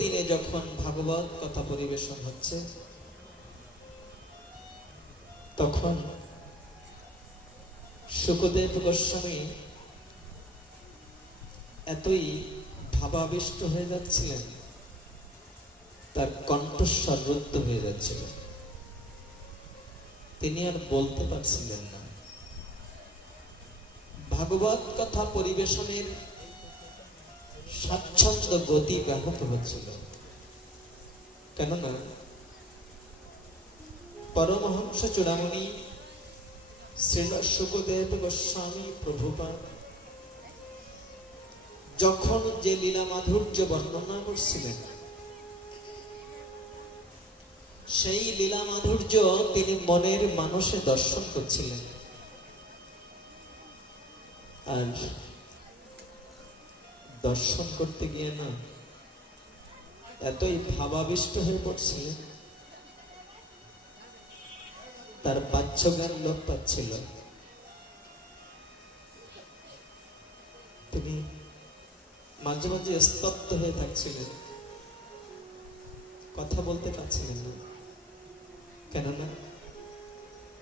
দিনে যখন ভাগবত কথা পরিবেশন হচ্ছে তখন শুকদেব গোস্বামী এতই ভাবাবিষ্ট হয়ে যাচ্ছিলেন, তার কণ্ঠস্বর রুদ্ধ হয়ে যাচ্ছিল, তিনি আর বলতে পারছিলেন না। ভাগবত কথা পরিবেশনের স্বাচ্ছন্দ্য গতি ব্যাহত হচ্ছিল। কেননা পরমহংস চূড়ামণি শ্রীল শুকদেব গোস্বামী প্রভুপাদ যখন যে লীলা মাধুর্য বর্ণনা করছিলেন, সেই লীলা মাধুর্য তিনি মনের মানুষে দর্শন করছিলেন। আর দর্শন করতে গিয়ে না এতই ভাবাবিষ্ট হয়ে পড়ছিলেন, তার বাচ্চজ্ঞান লোপ পাচ্ছিল। তিনি মাঝে মাঝে স্তব্ধ হয়ে থাকছিলেন, কথা বলতে পারছিলেন না। কেননা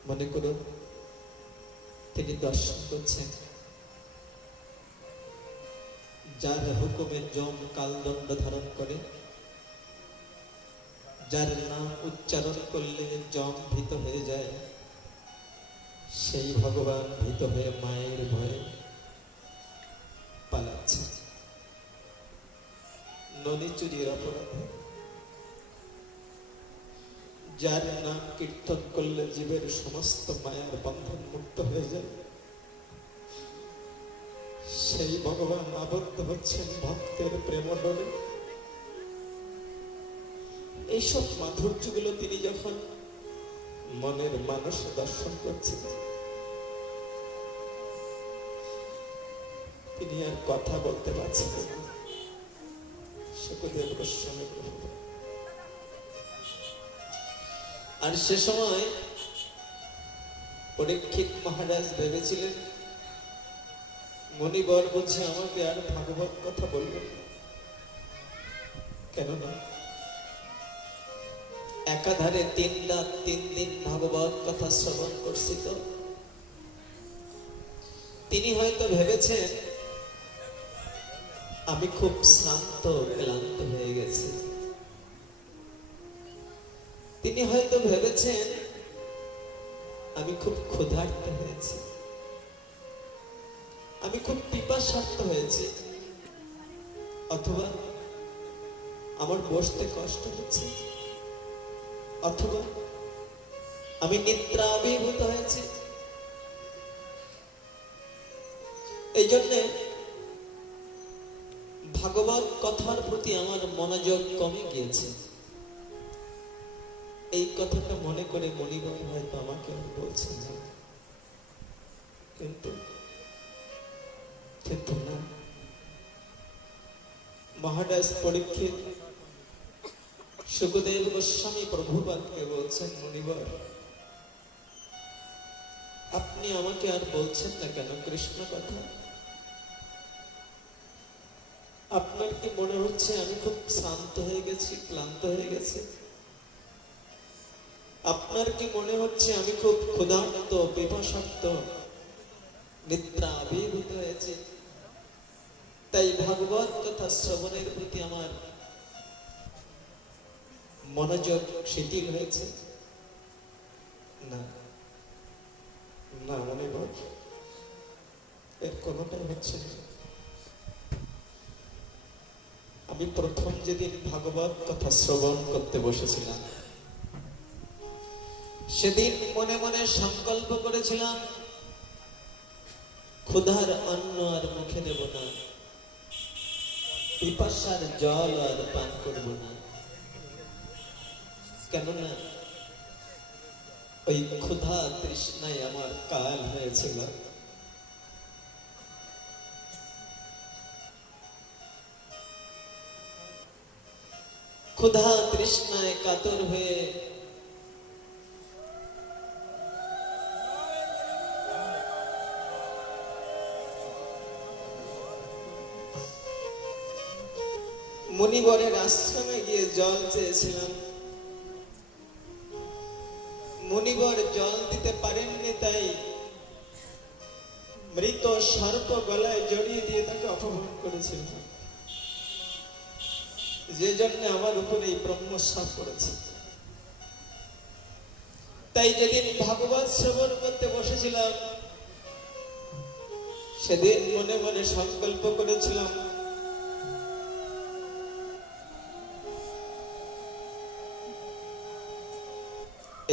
মনে করুন তিনি দর্শন করছেন, যার হুকুমে যম কালদণ্ড ধারণ করে, যার নাম উচ্চারণ করলে যম ভীত হয়ে যায়, সেই ভগবান ভীত হয়ে মায়ের ভয়ে পালাচ্ছে নদী চুরির অপরাধে। যার নাম কীর্তন করলে জীবের সমস্ত মায়ার বন্ধন মুক্ত হয়ে যায়, সেই ভগবান আবদ্ধ হচ্ছেন ভক্তের প্রেমডোরে। এইসব মাধুর্যগুলো তিনি যখন মনের মানুষ দর্শন করছেন, তিনি আর কথা বলতে পারছিলেন না। শুকদেব গোস্বামী প্রভুপাদ। আর সে সময় পরীক্ষিত মহারাজ ভেবেছিলেন মণিবর বুঝে আমাকে আর ভাগবত কথা বলবেন না। কেননা একাধারে 3 রাত 3 দিন ভাগবত কথা শ্রবণ করছি, তো তিনি হয়তো ভেবেছেন আমি খুব শ্রান্ত ক্লান্ত হয়ে গেছি। তিনি হয়তো ভেবেছেন আমি খুব ক্ষুধার্ত হয়েছি, আমি খুব পিপাসার্ত হয়েছি, অথবা আমার বসতে কষ্ট হচ্ছে, অথবা আমি নিদ্রা আবির্ভূত হয়েছি। এই জন্যে ভাগবত কথার প্রতি আমার মনোযোগ কমে গিয়েছে। এই কথাটা মনে করে মণিবর হয়তো আমাকে বলছেন না, কিন্তু না, মহারাজ পরীক্ষিত শুকদেব গোস্বামী প্রভুপাদকে বলছেন, মণিবর আপনি আমাকে আর বলছেন না কেন কৃষ্ণ কথা? আপনার কি মনে হচ্ছে আমি খুব শ্রান্ত হয়ে গেছি, ক্লান্ত হয়ে গেছি? আপনার কি মনে হচ্ছে আমি খুব ক্ষুধার্ত, পিপাসার্ত, নিদ্রা আবির্ভূত হয়েছে, তাই ভাগবত কথা শ্রবণের প্রতি আমার মনোযোগ শিথিল হয়েছে? না না মণিবর, এর কোনোটাই হচ্ছে না। আমি প্রথম যেদিন ভাগবত কথা শ্রবণ করতে বসেছিলাম, সেদিন মনে মনে সংকল্প করেছিলাম ক্ষুধার অন্ন আর মুখে দেব না, পিপাসার জল আর পান করব না। কেননা ওই ক্ষুধা তৃষ্ণায় আমার কাল হয়েছিল। ক্ষুধা তৃষ্ণায় কাতর হয়ে মুনিবরের আশ্রমে গিয়ে জল চেয়েছিলাম। মুনিবর জল দিতে পারেননি, তাই মৃত সর্প গলায় জড়িয়ে দিয়ে তাকে অপমান করেছিল, যে জন্য আমার উপরে এই ব্রহ্মশ্রাপ পড়েছে। তাই যেদিন ভাগবত শ্রবণ করতে বসেছিলাম, সেদিন মনে মনে সংকল্প করেছিলাম,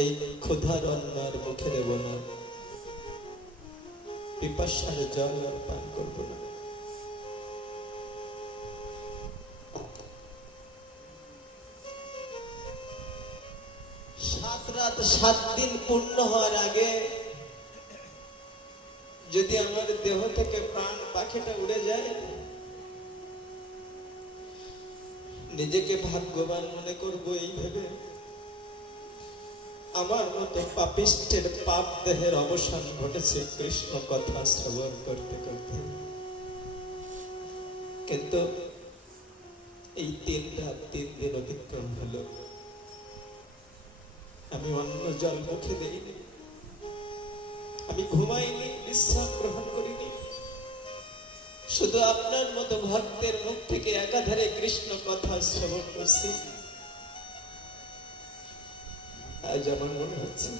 এই ক্ষুধার অন্ন আর মুখে দেব না, পিপাসার জল আর পান করব না। সাত রাত 7 দিন পূর্ণ হওয়ার আগে যদি আমার দেহ থেকে প্রাণ পাখিটা উড়ে যায়, নিজেকে ভাগ্যবান মনে করবো এই ভেবে আমার মতো পাপিষ্টের পাপ দেহের অবসান ঘটেছে কৃষ্ণ কথা শ্রবণ করতে করতে। কিন্তু এই 3 রাত 3 দিন অতিক্রম হলো, আমি অন্য জল মুখে দেইনি, আমি ঘুমাইনি, বিশ্রাম গ্রহণ করিনি, শুধু আপনার মতো ভক্তের মুখ থেকে একাধারে কৃষ্ণ কথা শ্রবণ করছি। আজ আমার মনে হচ্ছে,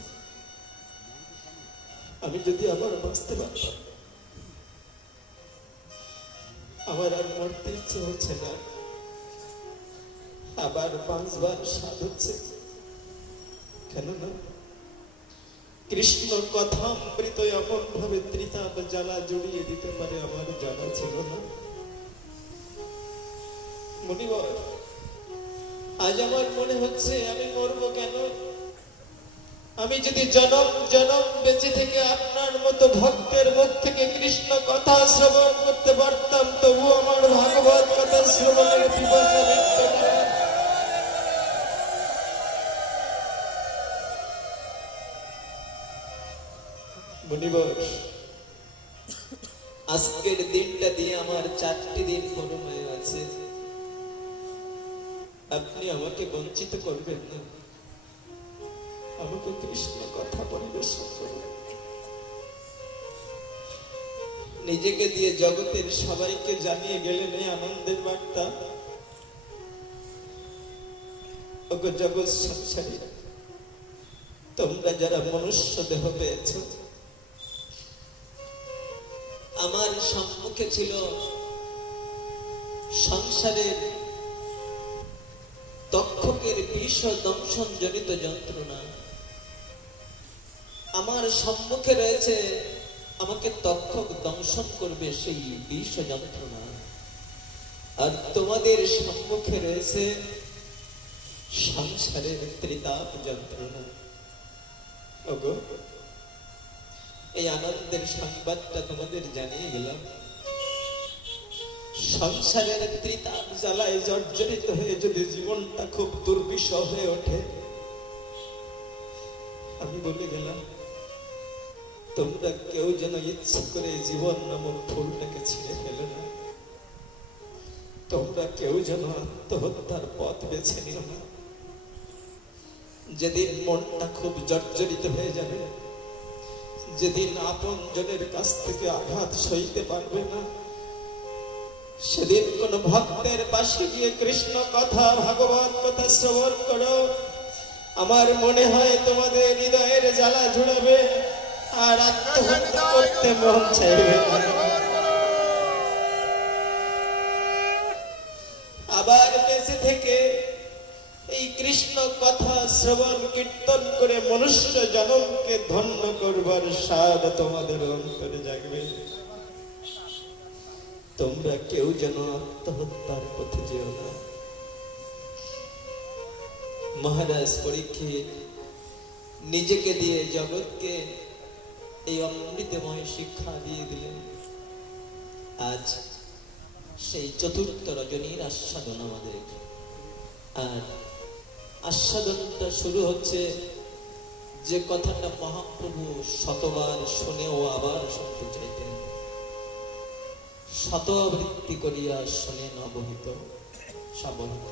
আমি যদি আবার বাঁচতে পারতাম। আমার আর মরতে ইচ্ছে হচ্ছে না, আবার বাঁচবার স্বাদ হচ্ছে। কেননা কৃষ্ণ কথামৃত এমন ভাবে ত্রিতাপ জ্বালা জড়িয়ে দিতে পারে আমার জানা ছিল না। মুনিবর, আজ আমার মনে হচ্ছে আমি মরবো কেন? আমি যদি জনম জনম বেঁচে থেকে আপনার মতো ভক্তের মুখ থেকে কৃষ্ণ কথা শ্রবণ করতে পারতাম, তবু আমার ভাগবত কথা শ্রবণের পিপাসা মিটত না। মুনিবর, আজকের দিনটা দিয়ে আমার 4টি দিন পূর্ণ হয়ে আছে। আপনি আমাকে বঞ্চিত করবেন না, আমাকে কৃষ্ণ কথা পরিবেশন করবেন। নিজেকে দিয়ে জগতের সবাইকে জানিয়ে গেলেন এই আনন্দের বার্তা। ওগো জগৎ সংসারী, তোমরা যারা মনুষ্য দেহ পেয়েছ, আমার সম্মুখে ছিল সংসারের তক্ষকের বিষ দংশন জনিত যন্ত্রণা। আমার সম্মুখে রয়েছে আমাকে তক্ষক দংশন করবে সেই বিষ যন্ত্রণা, আর তোমাদের সম্মুখে রয়েছে সংসারের ত্রিতাপ যন্ত্রণা। ওগো, এই আনন্দের সংবাদটা তোমাদের জানিয়ে গেলাম। সংসারের ত্রিতাপ জ্বালায় জর্জরিত হয়ে যদি জীবনটা খুব দুর্বিষহ হয়ে ওঠে, আমি বলে গেলাম, তোমরা কেউ যেন ইচ্ছে করে জীবন নামক ফুলটাকে ছিঁড়ে ফেলে না, তোমরা কেউ যেন আত্মহত্যার পথ বেছে নিও না। যেদিন মনটা খুব জর্জরিত হয়ে যাবে, যেদিন আপন জনের কাছ থেকে আঘাত সইতে পারবে না, সেদিন কোন ভক্তের পাশে গিয়ে কৃষ্ণ কথা ভাগবত কথা শ্রবণ করো। আমার মনে হয় তোমাদের হৃদয়ের জ্বালা জুড়াবে আর আত্মহত্যা করতে মন চাইবে। আবার বেঁচে থেকে এই কৃষ্ণ কথা শ্রবণ কীর্তন করে মনুষ্য জনমকে ধন্য করবার স্বাদ তোমাদের অন্তরে জাগবে। তোমরা কেউ যেন আত্মহত্যার পথে যেও না। মহারাজ পরীক্ষিত নিজেকে দিয়ে জগৎকে এই অমৃতময় শিক্ষা দিয়ে দিলেন। আজ সেই চতুর্থ রজনীর আস্বাদন আমাদের, আর আস্বাদনটা শুরু হচ্ছে যে কথাটা মহাপ্রভু শতবার শুনেও আবার শুনতে চাইতেন। শতবৃত্তি করিয়া শোনেন অবহিত, সাবন্ত।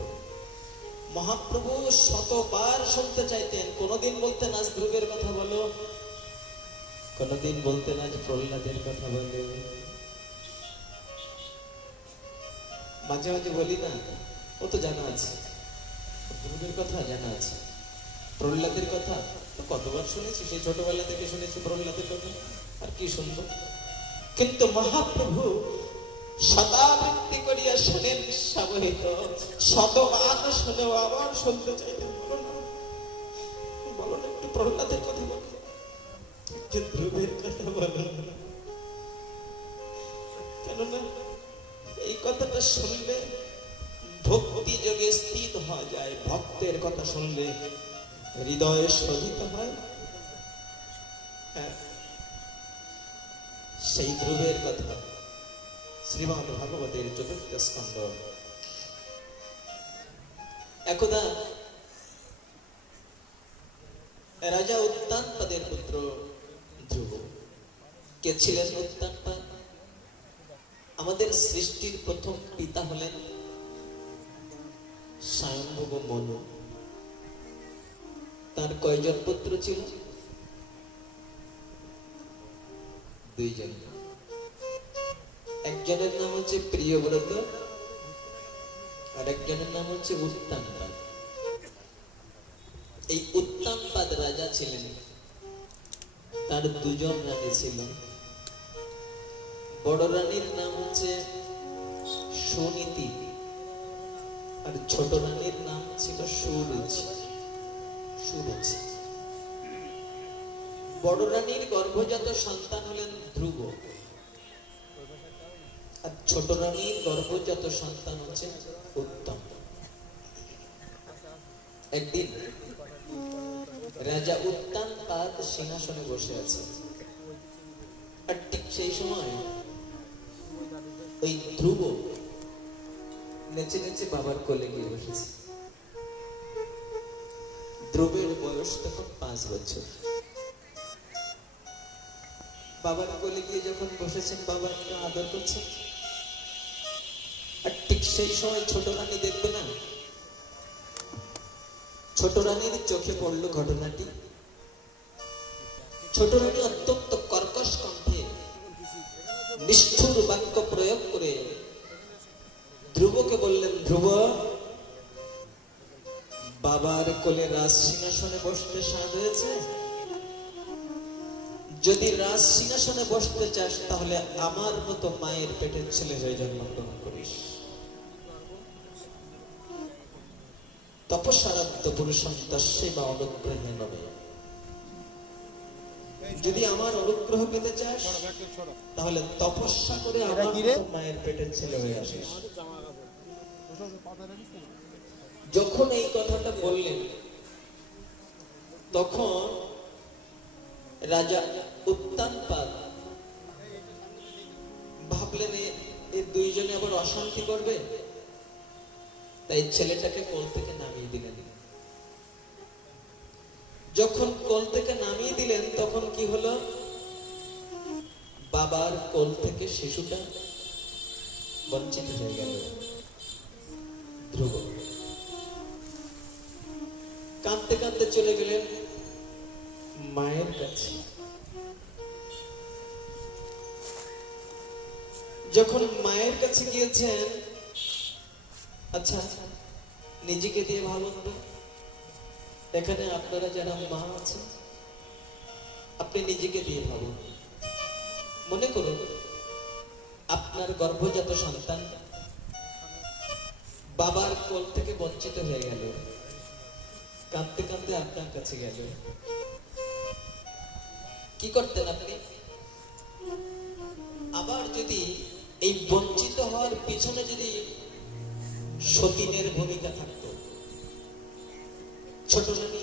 মহাপ্রভু শতবার শুনতে চাইতেন, কোনদিন বলতেন আজ ধ্রুবের কথা বলো, কোনদিন বলতেন আজ প্রহ্লাদের কথা বলো। মাঝে মাঝে বলি না, ও তো জানা আছে, ধ্রুবের কথা জানা আছে, প্রহ্লাদের কথা তো কতবার শুনেছি, সেই ছোটবেলা থেকে শুনেছি প্রহ্লাদের কথা, আর কি শুনবো। কিন্তু মহাপ্রভু শতাবৃত্তি করিয়া শোনেন সাবহিত, শতবার শুনেও আবার শুনতে চাইতেন, বলো না, বলো না, একটু প্রহ্লাদের কথা বলো, একটু ধ্রুবের কথা বলো না। কেননা এই কথাটা শুনলে ভক্তি যোগে স্থিত হওয়া যায়, ভক্তের কথা শুনলে হৃদয়ে শোধিত হয়। সেই ধ্রুবের কথা শ্রীমদ্ ভাগবতের ৪র্থ স্কন্ধ। একদা রাজা উত্তানপাদের পুত্র ধ্রুব। কে ছিলেন উত্তানপাদ? আমাদের সৃষ্টির প্রথম পিতা হলেন স্বয়ম্ভুব মনু। তার কয়জন পুত্র ছিল? 2 জন। একজনের নাম হচ্ছে প্রিয়ব্রত, আর একজনের নাম হচ্ছে উত্তানপাদ। এই উত্তানপাদ রাজা ছিলেন, তার 2 জন রানী ছিল। বড় রানীর নাম হচ্ছে সুনীতি, আর ছোট রানীর নাম ছিল সুরুচি। সুরুচি। বড় রানীর গর্ভজাত সন্তান হলেন ধ্রুব, আর ছোট রানীর গর্ভজাত সন্তান হচ্ছে উত্তম। একদিন রাজা উত্তানপাদ সিংহাসনে বসে আছে, আর ঠিক সেই সময় ওই ধ্রুব নেচে নেচে বাবার কোলে গিয়ে বসেছে। ধ্রুবের বয়স তখন 5 বছর। বাবার কোলে গিয়ে যখন বসেছেন, বাবা একটু আদর করছেন, আর ঠিক সেই সময় ছোট রানী দেখবে না, ছোট রানীর চোখে পড়লো ঘটনাটি। ছোট রানী অত্যন্ত কর্কশ কণ্ঠে নিষ্ঠুর বাক্য প্রয়োগ করে ধ্রুবকে বললেন, ধ্রুব, বাবার কোলে রাজ সিংহাসনে বসতে সাধ হয়েছে? যদি রাজ সিংহাসনে বসতে চাস, তাহলে আমার মতো মায়ের পেটের ছেলে হয়ে জন্মগ্রহণ করিস। তপস্যারাধ্য পুরুষং তস্যৈ বা অনুগ্রহেণ মে। যদি আমার অনুগ্রহ পেতে চাস, তাহলে তপস্যা করে আমার মতো মায়ের পেটের ছেলে হয়ে আসিস। যখন এই কথাটা বললেন, তখন রাজা উত্তানপাদ ভাবলেন এই 2 জনে আবার অশান্তি করবে, তাই ছেলেটাকে কোল থেকে নামিয়ে দিলেন। যখন কোল থেকে নামিয়ে দিলেন, তখন কি হলো? বাবার কোল থেকে শিশুটা বঞ্চিত হয়ে গেল। ধ্রুব কাঁদতে কাঁদতে চলে গেলেন মায়ের কাছে। যখন মায়ের কাছে গিয়েছেন, আচ্ছা নিজেকে দিয়ে ভাবুন তো, এখানে আপনারা যারা মা আছেন, আপনি নিজেকে দিয়ে ভাবুন। মনে করুন আপনার গর্ভজাত সন্তান বাবার কোল থেকে বঞ্চিত হয়ে গেল, কাঁদতে কাঁদতে আপনার কাছে গেল, কি করতেন আপনি? আবার যদি এই বঞ্চিত হওয়ার পিছনে যদি সতীনের ভূমিকা থাকতো, ছোট রানী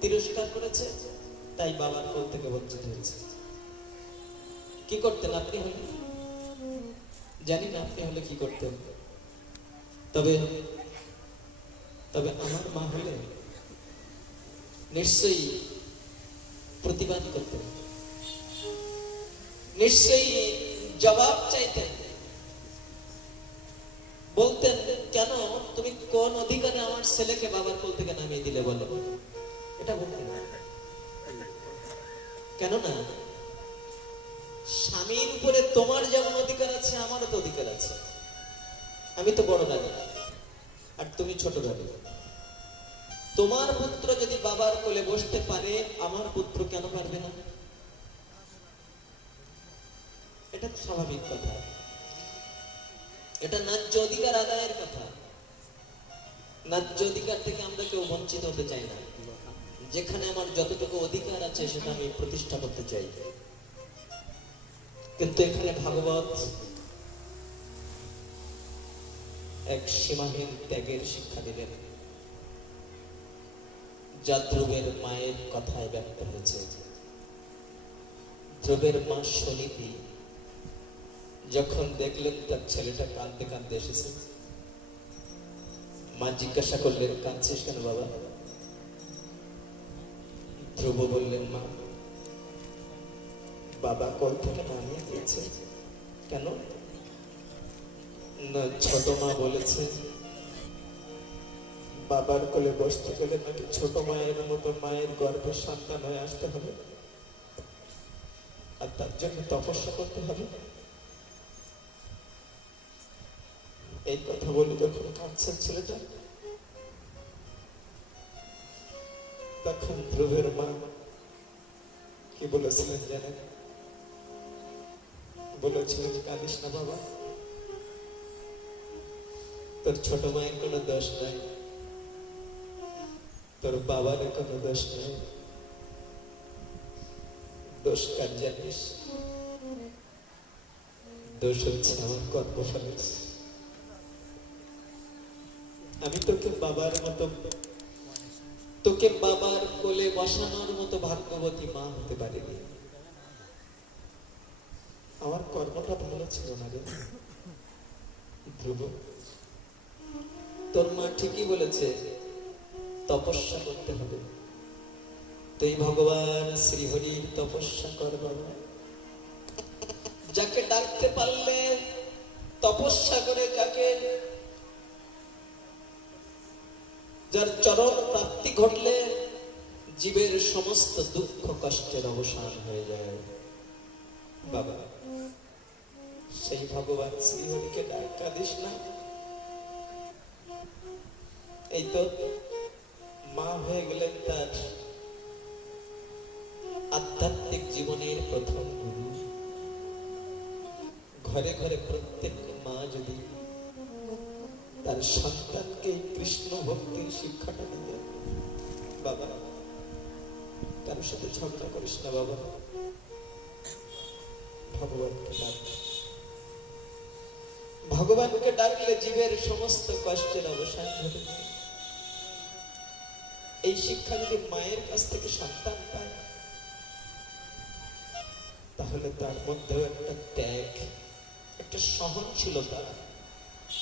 তিরস্কার করেছে, তাই বাবার কোল থেকে বঞ্চিত হয়েছে, কি করতেন আপনি? হলে জানি না আপনি হলে কি করতেন, তবে আমার মা হলে নিশ্চয়ই প্রতিবাদ করতেন, নিশ্চয়ই জবাব চাইতেন। বলতেন, কেন তুমি কোন অধিকারে আমার ছেলেকে বাবার কোল থেকে নামিয়ে দিলে বলো? এটা বলতেন। কেননা স্বামীর উপরে তোমার যেমন অধিকার আছে, আমারও তো অধিকার আছে। আমি তো বড় রানী আর তুমি ছোট রানী। তোমার পুত্র যদি বাবার কোলে বসতে পারে, আমার পুত্র কেন পারবে না? এটা স্বাভাবিক কথা, এটা ন্যায্য অধিকার আদায়ের কথা। ন্যায্য অধিকার থেকে আমরা কেউ বঞ্চিত হতে চাই না। যেখানে আমার যতটুকু অধিকার আছে সেটা আমি প্রতিষ্ঠা করতে চাই। কিন্তু এখানে ভাগবত এক সীমাহীন ত্যাগের শিক্ষা দিলেন, যা ধ্রুবের মায়ের কথায় ব্যক্ত হয়েছে। ধ্রুবের মা সুনীতি যখন দেখলেন তার ছেলেটা কাঁদতে কাঁদতে এসেছে, মা জিজ্ঞাসা করলেন, কাঁদছিস কেন বাবা? ধ্রুব বললেন, মা, বাবা কোল থেকে নামিয়ে দিয়েছে। কেন? না, ছোট মা বলেছে বাবার কোলে বসতে গেলে নাকি ছোট মায়ের মতো মায়ের গর্ভের সন্তান হয়ে আসতে হবে, আর তার জন্য তপস্যা করতে হবে। এই কথা বলে যখন কাঁদছে ছেলেটা, তখন ধ্রুবের মা কি বলেছিলেন জানেন? বলেছিলেন, কাঁদিস না বাবা, তোর ছোট মায়ের কোনো দোষ নাই, তোর বাবার কোনো দোষ নেই। দোষ কার জানিস? দোষ হচ্ছে আমার কর্মফলের। আমি তোকে বাবার মতো, তোকে বাবার কোলে বসানোর মতো ভাগ্যবতী মা হতে পারিনি। আমার কর্মটা ভালো ছিল না রে ধ্রুব। তোর মা ঠিকই বলেছে, তপস্যা করতে হবে। তুই ভগবান শ্রীহরির তপস্যা কর বাবা। যাকে ডাকতে পারলে, তপস্যা করে যাকে, যার চরণ প্রাপ্তি ঘটলে জীবের সমস্ত দুঃখ কষ্টের অবসান হয়ে যায় বাবা। সেই ভগবান শ্রীহরিকে ডাক, কাঁদিস না। এই তো মা হয়ে গেলেন তার আধ্যাত্মিক জীবনের প্রথম গুরু। ঘরে ঘরে প্রত্যেক মা যদি তার সন্তানকে কৃষ্ণ ভক্তির শিক্ষাটা দিতেন, বাবা কারোর সাথে ঝগড়া করিস না বাবা, ভগবানকে ডাক। ভগবানকে ডাকলে জীবের সমস্ত কষ্টের অবসান ঘটে। এই শিক্ষা যদি মায়ের কাছ থেকে সন্তান পায়, তাহলে তার মধ্যেও একটা ত্যাগ, একটা সহনশীলতা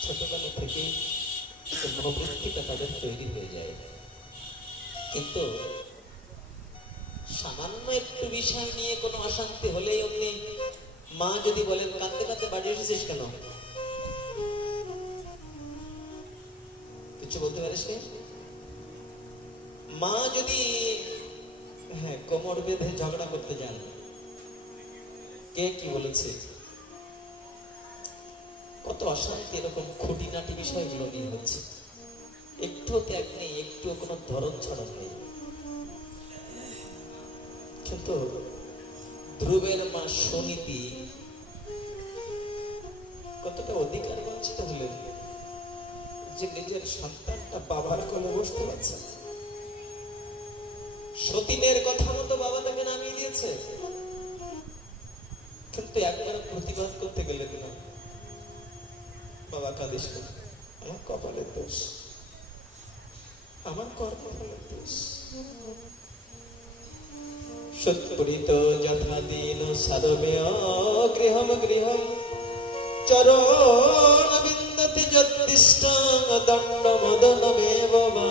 ছোটবেলা থেকে মনোবৃত্তিটা তাদের তৈরি হয়ে যায়। কিন্তু সামান্য একটু বিষয় নিয়ে কোনো অশান্তি হলেই অমনি মা যদি বলেন, কাঁদতে কাঁদতে বাড়ি এসেছিস কেন? কিছু বলতে পারিস? মা যদি কোমর বেঁধে ঝগড়া করতে যান, কে কি বলেছে? কত অশান্তি এরকম খুঁটিনাটি বিষয়গুলো নিয়ে হচ্ছে। একটু ত্যাগ নেই, একটু কোনো ধরন ছড়ন নেই। কিন্তু ধ্রুবের মা সুনীতি কতটা অধিকার বঞ্চিত হলেন যে নিজের সন্তানটা বাবার কোলে বসতে পারছে। সতীনের কথা মতো বাবা তাকে নামিয়ে দিয়েছে, কিন্তু একবার প্রতিবাদ করতে গেলেন না। বাবা কাঁদিস না, আমার কপালের দোষ, আমার কর্মফলের দোষ। সৎপরিত যথাদিন সাধমেয় গৃহম গৃহম চরণ বিন্দতি যদ্দিষ্টং দণ্ড মদনমেব বা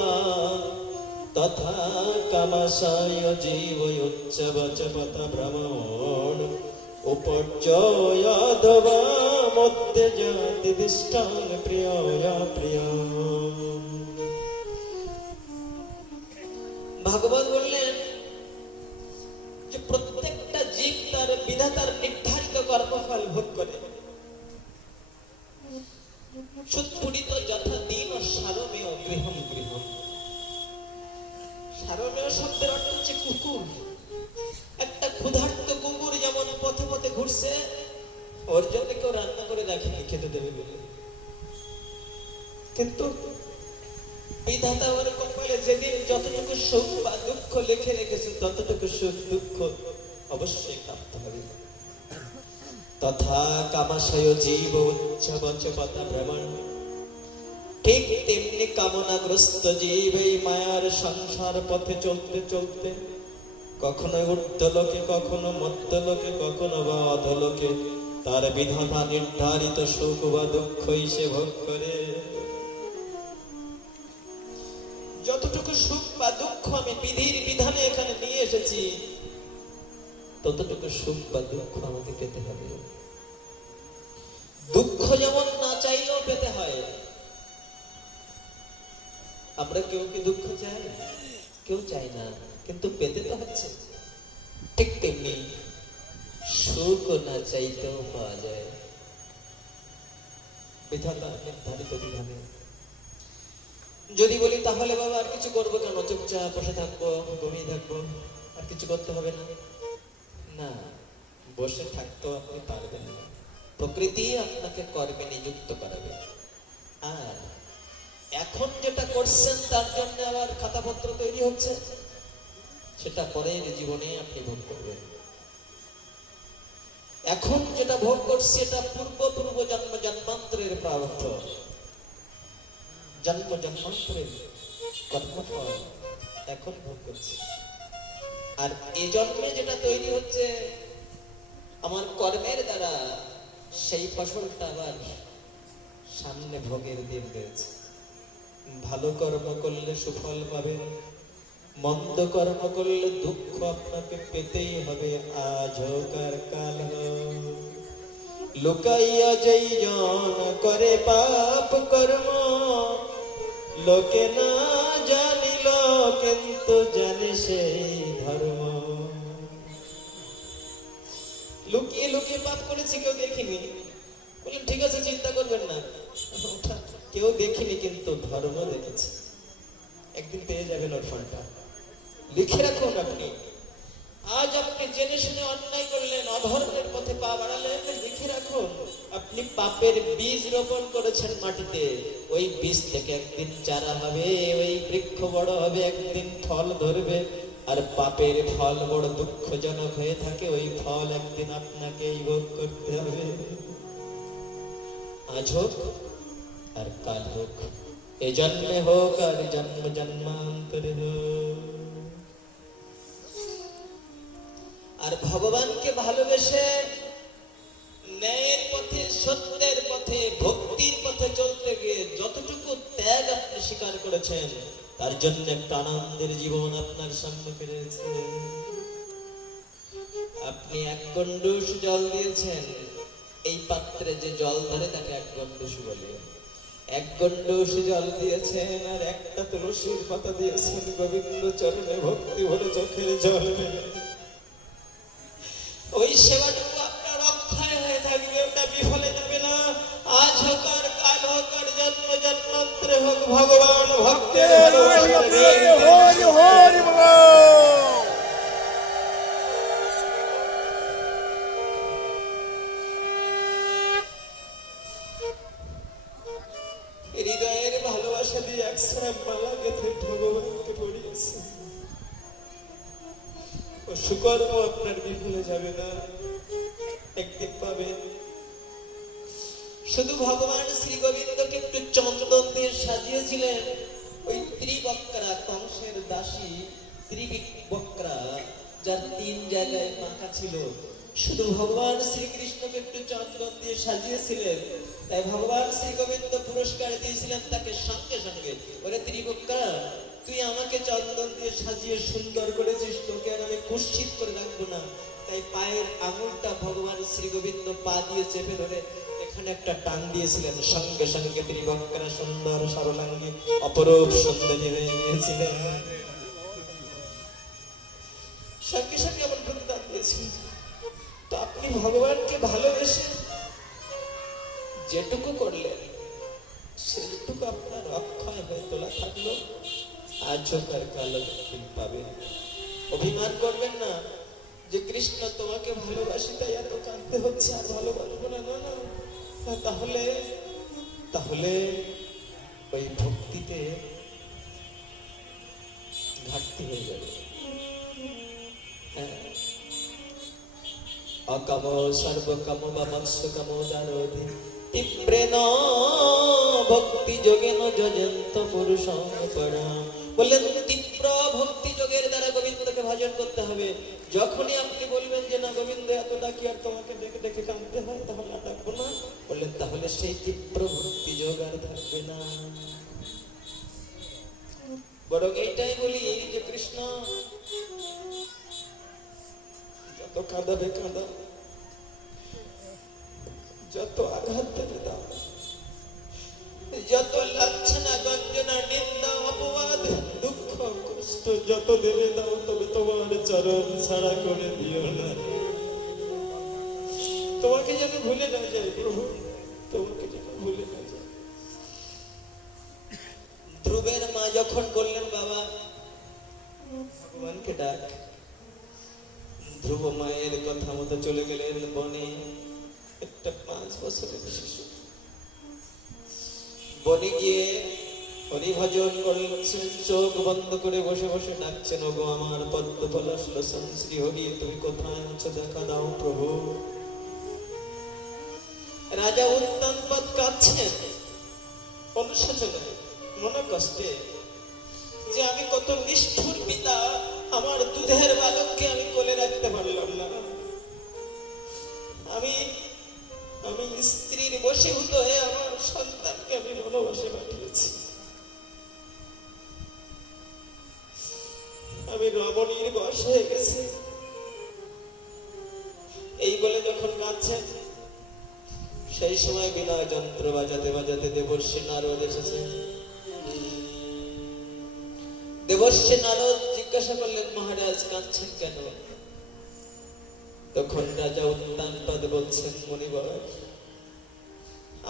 তথা কামাশয় জীবয়োচ্চ বচপত ভ্রমণ উপর্যয়ধবা মধ্যে জাতি দৃষ্টান প্রিয় প্রিয়। ভাগবত বললেন যে প্রত্যেকটা জীব তার বিধাতার নির্ধারিত কর্মফল ভোগ করে। সুৎফুটিত যথা দিন সারমেয় গৃহম গৃহম। সারমেয় শব্দের অর্থ হচ্ছে কুকুর। একটা ক্ষুধার্ত কুকুর যেমন পথে পথে ঘুরছে, ওর জন্য কেউ রান্না করে রাখেনি খেতে দেবে বলে, কিন্তু বিধাতা ওর কপালে যেদিন যতটুকু সুখ বা দুঃখ লিখে রেখেছে ততটুকু সুখ দুঃখ অবশ্যই প্রাপ্ত হবে। তথা কামাশয় জীব উচ্চবচপতা ভ্রমণ। ঠিক তেমনি কামনাগ্রস্ত জীব এই মায়ার সংসার পথে চলতে চলতে কখনো ঊর্ধ্বলোকে, কখনো মধ্যলোকে, কখনো বা অধলোকে তার বিধাতা নির্ধারিত সুখ বা দুঃখ সে ভোগ করে। যতটুকু সুখ বা দুঃখ আমি বিধির বিধানে এখানে নিয়ে এসেছি ততটুকু সুখ বা দুঃখ আমাকে পেতে হবে। দুঃখ যেমন না চাইলেও পেতে হয়। আমরা কেউ কি দুঃখ চাই? কেউ চাই না, কিন্তু পেতে তো হচ্ছে। ঠিক তেমনি সুখ না চাইতেও পাওয়া যায় বিধাতা নির্ধারিত বিধানে। যদি বলি তাহলে বাবা আর কিছু করবো কেন, চুপচাপ বসে থাকবো, ঘুমিয়ে থাকবো, আর কিছু করতে হবে না? না, বসে থাকতেও আপনি পারবেন না। প্রকৃতি আপনাকে কর্মে নিযুক্ত করাবে। আর এখন যেটা করছেন তার জন্য আবার খাতাপত্র তৈরি হচ্ছে, সেটা পরের জীবনে আপনি ভোগ করবেন। এখন যেটা ভোগ করছি এটা পূর্ব জন্ম জন্মান্তরের প্রারব্ধ, জন্ম জন্মান্তরের কর্মফল এখন ভোগ করছি। আর এই জন্মে যেটা তৈরি হচ্ছে আমার কর্মের দ্বারা, সেই ফসলটা আবার সামনে ভোগের দিন রয়েছে। ভালো কর্ম করলে সুফল পাবেন, মন্দ কর্ম করলে দুঃখ আপনাকে পেতেই হবে। আজ হোক আর কাল হোক, লুকাইয়া যেই জন করে পাপ কর্ম, লোকে না জানিল কিন্তু জানে সেই ধর্ম। লুকিয়ে লুকিয়ে পাপ করেছি, কেউ দেখিনি। বললেন ঠিক আছে, চিন্তা করবেন না, কেউ দেখিনি কিন্তু ধর্ম দেখেছে। একদিন পেয়ে যাবেন ওর ফলটা। লিখে রাখুন আপনি। আজ আপনি জেনে শুনে অন্যায় করলেন, অধর্মের পথে পা বাড়ালেন, লিখে রাখুন আপনি পাপের বীজ রোপণ করেছেন মাটিতে। ওই বীজ থেকে একদিন চারা হবে, ওই বৃক্ষ বড় হবে, একদিন ফল ধরবে। আর পাপের ফল বড় দুঃখজনক হয়ে থাকে, ওই ফল একদিন আপনাকেই ভোগ করতে হবে। আজ হোক আর কাল হোক, এ জন্মে হোক আর জন্ম জন্মান্তরে হোক। আর ভগবানকে ভালোবেসে ন্যায়ের পথে, সত্যের পথে, ভক্তির পথে চলতে গিয়ে যতটুকু ত্যাগ আপনি স্বীকার করেছেন, তার জন্য একটা আনন্দের জীবন আপনার সামনে রয়েছে। আপনি এক গণ্ডূষ জল দিয়েছেন, এই পাত্রে যে জল ধরে তাকে এক গণ্ডূষ বলে। এক গণ্ডূষ জল দিয়েছেন আর একটা তুলসীর পাতা দিয়েছেন, গোবিন্দ চরণে ভক্তি ভরে চোখের জল। ওই সেবাটুকু আপনার রক্ষায় হয়ে থাকবে, ওটা বিফলে যাবে না। আজ হোক আর কাল হোক আর জন্ম জন্মান্তরে হোক, ভগবান ভক্তের হৃদয়ের ভালোবাসা দিয়ে একসাথে মালা গেঁথে ভগবানকে পড়িয়েছে। সুকর্ম আপনার বিফলে যাবে না, একদিন পাবেন। শুধু ভগবান শ্রী গোবিন্দকে একটু চন্দন দিয়ে সাজিয়েছিলেন। ওই ত্রিবক্রা, কংসের দাসী ত্রিবক্রা, যার 3 জায়গায় পাখা ছিল, শুধু ভগবান শ্রীকৃষ্ণকে একটু চন্দন দিয়ে সাজিয়েছিলেন। তাই ভগবান শ্রী গোবিন্দ পুরস্কার দিয়েছিলেন তাকে সঙ্গে সঙ্গে, ওরে ত্রিবক্রা, তুই আমাকে চন্দন দিয়ে সাজিয়ে সুন্দর করেছিস, তোকে আর আমি কুৎসিত করে রাখবো না। তাই পায়ের আঙুলটা ভগবান শ্রী গোবিন্দ পা দিয়ে চেপে ধরে এখানে একটা টান দিয়েছিলেন, সঙ্গে সঙ্গে ত্রিবক্রা সুন্দর সরলাঙ্গী অপরূপ সুন্দরী হয়ে গিয়েছিলেন। সঙ্গে সঙ্গে এমন প্রতিদান দিয়েছিলেন। তো আপনি ভগবানকে ভালোবেসে যেটুকু করলেন সেইটুকু আপনার অক্ষয় হয়ে তোলা থাকলো, আজও কার কালো পাবেন। অভিমান করবেন না যে কৃষ্ণ তোমাকে ভালোবাসি তাই এত কাঁদতে হচ্ছে, আর ভালোবাসবো না। না না, তাহলে তাহলে ওই ভক্তিতে ঘাটতি হয়ে যাবে। অকাম সর্বকাম বা মৎস্য কাম দারোধি তীব্রেণ ভক্তি যোগেন যজন্ত পুরুষং পরাম। বললেন তীব্র ভক্তি যোগের দ্বারা গোবিন্দকে ভজন করতে হবে। যখনই আপনি বলবেন যে না গোবিন্দ এত ডাকি আর তোমাকে ডেকে ডেকে কাঁদতে হয়, তাহলে আর ডাকবো না, বললেন তাহলে সেই তীব্র ভক্তি যোগ আর থাকবে না। বরং এইটাই বলি যে কৃষ্ণ যত কাঁদাবে কাঁদাও, যত আঘাত দেবে দাও, যত লাঞ্ছনা গঞ্জনা নিন্দা অপবাদ দুঃখ কষ্ট যত দেবে দাও, তবে তোমার চরণ ছাড়া করে দিও না। তোমাকে যেন ভুলে না যায় প্রভু, তোমাকে যেন ভুলে না যায়। ধ্রুবের মা যখন বললেন বাবা ভগবানকে ডাক, ধ্রুব মায়ের কথা মতো চলে গেলেন বনে। একটা 5 বছরের শিশু বনে গিয়ে হরিভজন করছেন, চোখ বন্ধ করে বসে বসে ডাকছেন, ওগো আমার পদ্ম পলাশ লোচন শ্রী হরি, তুমি কোথায় আছো দেখা দাও প্রভু। রাজা উত্তানপাদ কাঁদছেন অনুশোচনা মনে কষ্টে, যে আমি কত নিষ্ঠুর পিতা, আমার দুধের বালককে আমি কোলে রাখতে পারলাম না। আমি স্ত্রীর বশীভূত হয়ে আমার সন্তানকে আমি বনবাসে পাঠিয়েছি। আমি রমণীর বশ হয়ে গেছি। এই বলে যখন কাঁদছেন, সেই সময় বিনা যন্ত্র বাজাতে বাজাতে দেবর্ষি নারদ এসেছে। দেবর্ষি নারদ জিজ্ঞাসা করলেন, মহারাজ কাঁদছেন কেন? তখন রাজা উত্তানপাদ বলছেন, মণিবর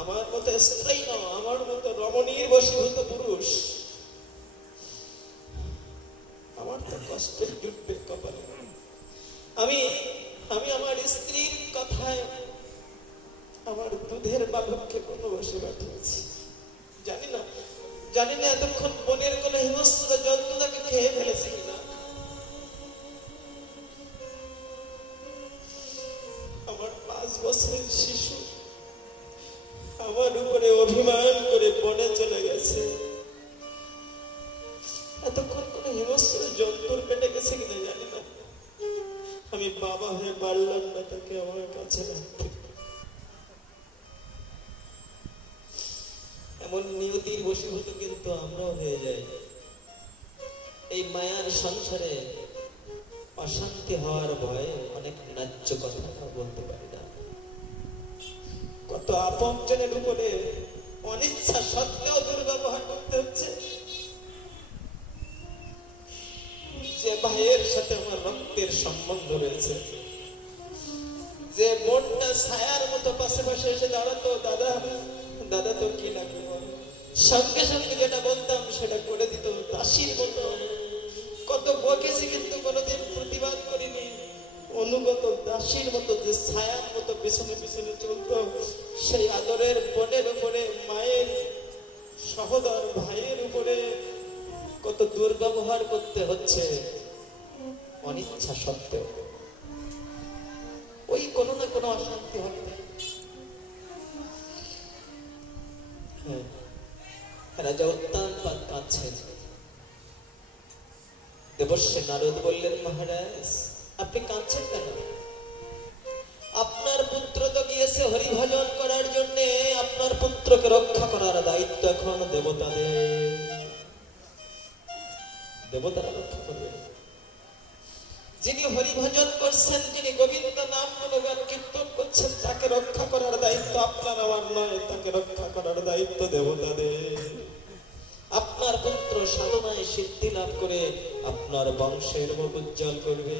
আমার মতো স্ত্রী নয়, আমার মতো রমণীর বশীভূত পুরুষ, আমার তো কষ্টের জুটবে কপালে। আমি আমার স্ত্রীর কথায় আমার দুধের বালককে বনবাসে পাঠিয়েছি। জানি না এতক্ষণ বনের কোন হিংস্র জন্তু তাকে খেয়ে ফেলেছে কিনা। আমার 5 বছরের শিশু আমার উপরে অভিমান করে বনে চলে গেছে। এতক্ষণ কোন হিংস্র জন্তুর পেটে গেছে কিনা জানি না। আমি বাবা হয়ে পারলাম না তাকে আমার কাছে রাখতে। এমন নিয়তির বশীভূত কিন্তু আমরাও হয়ে যাই। এই মায়ার সংসারে অশান্তি হওয়ার ভয়ে অনেক ন্যায্য কথা বলতে পারি না। কত আপনজনের উপরে অনিচ্ছা সত্ত্বেও দুর্ব্যবহার করতে হচ্ছে। যে ভাইয়ের সাথে আমার রক্তের সম্বন্ধ রয়েছে, যে মনটা ছায়ার মতো পাশে পাশে এসে দাঁড়াতো, দাদা দাদা তো কি লাগবে, সঙ্গে সঙ্গে যেটা বলতাম সেটা করে দিত দাসীর মতো। কত বকেছি কিন্তু কোনোদিন প্রতিবাদ করিনি। অনুগত দাসীর মতো যে ছায়ার মতো পিছনে পিছনে চলতো, সেই আদরের বোনের উপরে, মায়ের সহোদর ভাইয়ের উপরে কত দুর্ব্যবহার করতে হচ্ছে অনিচ্ছা সত্ত্বেও। ওই কোনো না কোনো অশান্তি হবে। রাজা উত্তানপাদ কাঁদছেন। দেবর্ষি নারদ বললেন, মহারাজ আপনি কাঁদছেন কেন? আপনার পুত্র তো গিয়েছে হরিভজন করার জন্য, আপনার পুত্রকে রক্ষা করার দায়িত্ব এখন দেবতাদের। দেবতারা রক্ষা করবে। যিনি হরিভজন করছেন, যিনি গোবিন্দ নাম গুণগান কীর্তন করছেন, তাকে রক্ষা করার দায়িত্ব আপনার আমার নয়, তাকে রক্ষা করার দায়িত্ব দেবতাদের। আপনার পুত্র সাধনায় সিদ্ধি লাভ করে আপনার বংশের মুখ উজ্জ্বল করবে।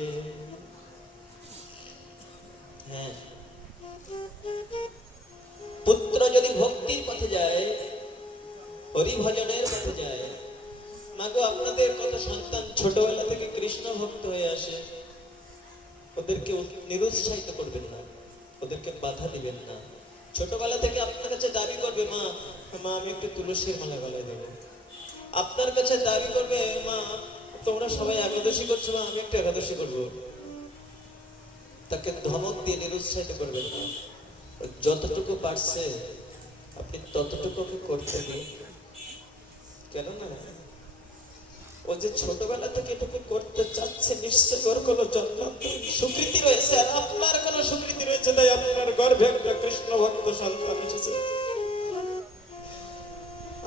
হ্যাঁ, পুত্র যদি ভক্তির পথে যায়, হরিভজনের পথে যায়, মাগো আপনাদের কত সন্তান ছোটবেলা থেকে কৃষ্ণ ভক্ত হয়ে আসে, ওদেরকে নিরুৎসাহিত করবেন না, ওদেরকে বাধা দিবেন না। ছোটবেলা থেকে আপনার কাছে দাবি করবে, মা মা আমি একটু তুলসীর মালা গলায় দেবো। আপনার কাছে দাবি করবে, মা তোমরা সবাই একাদশী করছো, মা আমি একটু একাদশী করবো। তাকে ধমক দিয়ে নিরুৎসাহিত করবেন না, যতটুকু পারছে আপনি ততটুকু করতে দিন। কেন না, ও যে ছোটবেলা থেকে এটুকু করতে চাচ্ছে, নিশ্চয় ওর কোনো জন্মান্তর স্বীকৃতি রয়েছে, আর আপনার কোন স্বীকৃতি রয়েছে, তাই আপনার গর্ভে একটা কৃষ্ণ ভক্ত সন্তান এসেছে।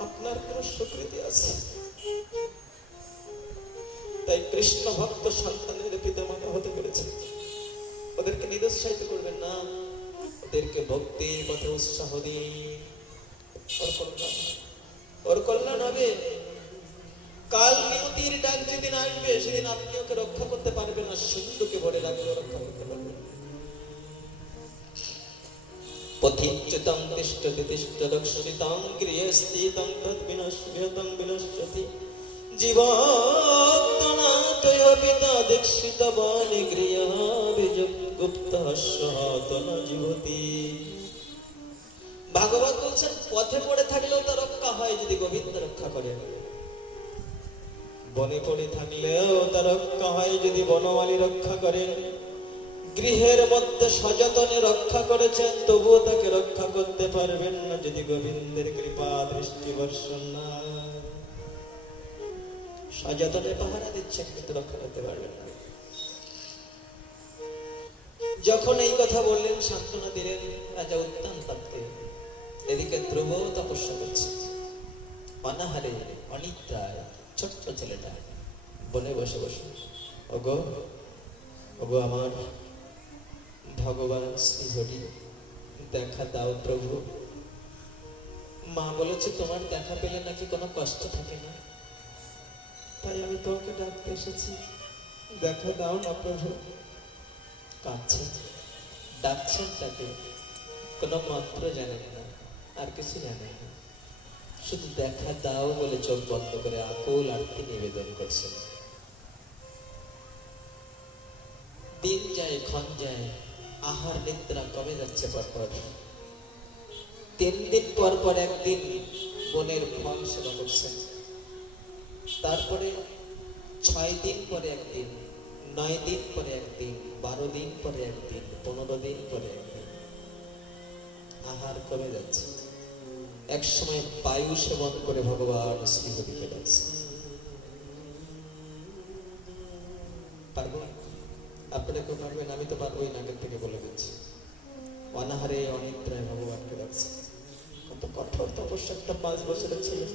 আপনার কোন স্বীকৃতি আছে, তাই কৃষ্ণ ভক্ত সন্তানের পিতামাতা হতে পেরেছে। ওদেরকে নিরুৎসাহিত করবেন না, ওদেরকে ভক্তির পথে উৎসাহ দিন। ওর কল্যাণ হবে। কাল নিয়তির ডাক যেদিন আসবে, সেদিন আপনি ওকে রক্ষা করতে পারবেন না, সিন্ধুকে ভরে রাখলেও রক্ষা করতে পারবেন। পথিচ্যুতং তিষ্ঠতি তিষ্ঠদক্ষিতং গৃহস্থিতং তদ্বিনশ্যতং বিনশ্যতি জীবত্তনাতয় পিতা দীক্ষিত বনে গৃহ বিজগুপ্তঃ সহতন জীবতি। ভাগবত বলছেন, পথে পড়ে থাকলেও তো রক্ষা হয় যদি গোবিন্দ রক্ষা করেন, বনে পড়ে থাকলেও তা রক্ষা হয় যদি বনমালী রক্ষা করেন। গৃহের মধ্যে সযতনে রক্ষা করেছেন, তবুও তাকে রক্ষা করতে পারবেন না যদি গোবিন্দের কৃপা দৃষ্টি বর্ষণ না। সযতনে পাহারা দিচ্ছেন কিন্তু রক্ষা করতে পারবেন না। যখন এই কথা বললেন, সান্ত্বনা দিলেন রাজা উত্তানপাত্রে, এদিকে ধ্রুব তপস্যা করছে, অনাহারে অনিদ্রায় ছোট্ট ছেলেটা বনে বসে বসে, ওগো ওগো আমার ভগবান শ্রীহরি, দেখা দাও প্রভু। মা বলেছে তোমার দেখা পেলে নাকি কোনো কষ্ট থাকে না, তাই আমি তোমাকে ডাকতে এসেছি, দেখা দাও না প্রভু। কাঁদছেন, ডাকছেন তাকে, কোনো মন্ত্র জানেন না, আর কিছু জানেন না, শুধু দেখা দাও বলে চোখ বন্ধ করে আকুল আরতি নিবেদন করছেন। দিন যায়, ক্ষণ যায়, আহার নিদ্রা কমে যাচ্ছে পরপর। 3 দিন পর পর একদিন বনের ফল সেবা করছেন, তারপরে 6 দিন পরে একদিন, 9 দিন পরে একদিন, 12 দিন পরে একদিন, 15 দিন পরে একদিন। আহার কমে যাচ্ছে। এক সময় বায়ু সেবন করে ভগবান শ্রীহরিকে ডাকছে। পারবো? আপনাকে পারবেন? আমি তো পারবোই না, আগের থেকে বলে দিচ্ছি। অনাহারে অনিদ্রায় ভগবানকে ডাকছে। কত কঠোর তপস্যা একটা 5 বছরের ছেলে।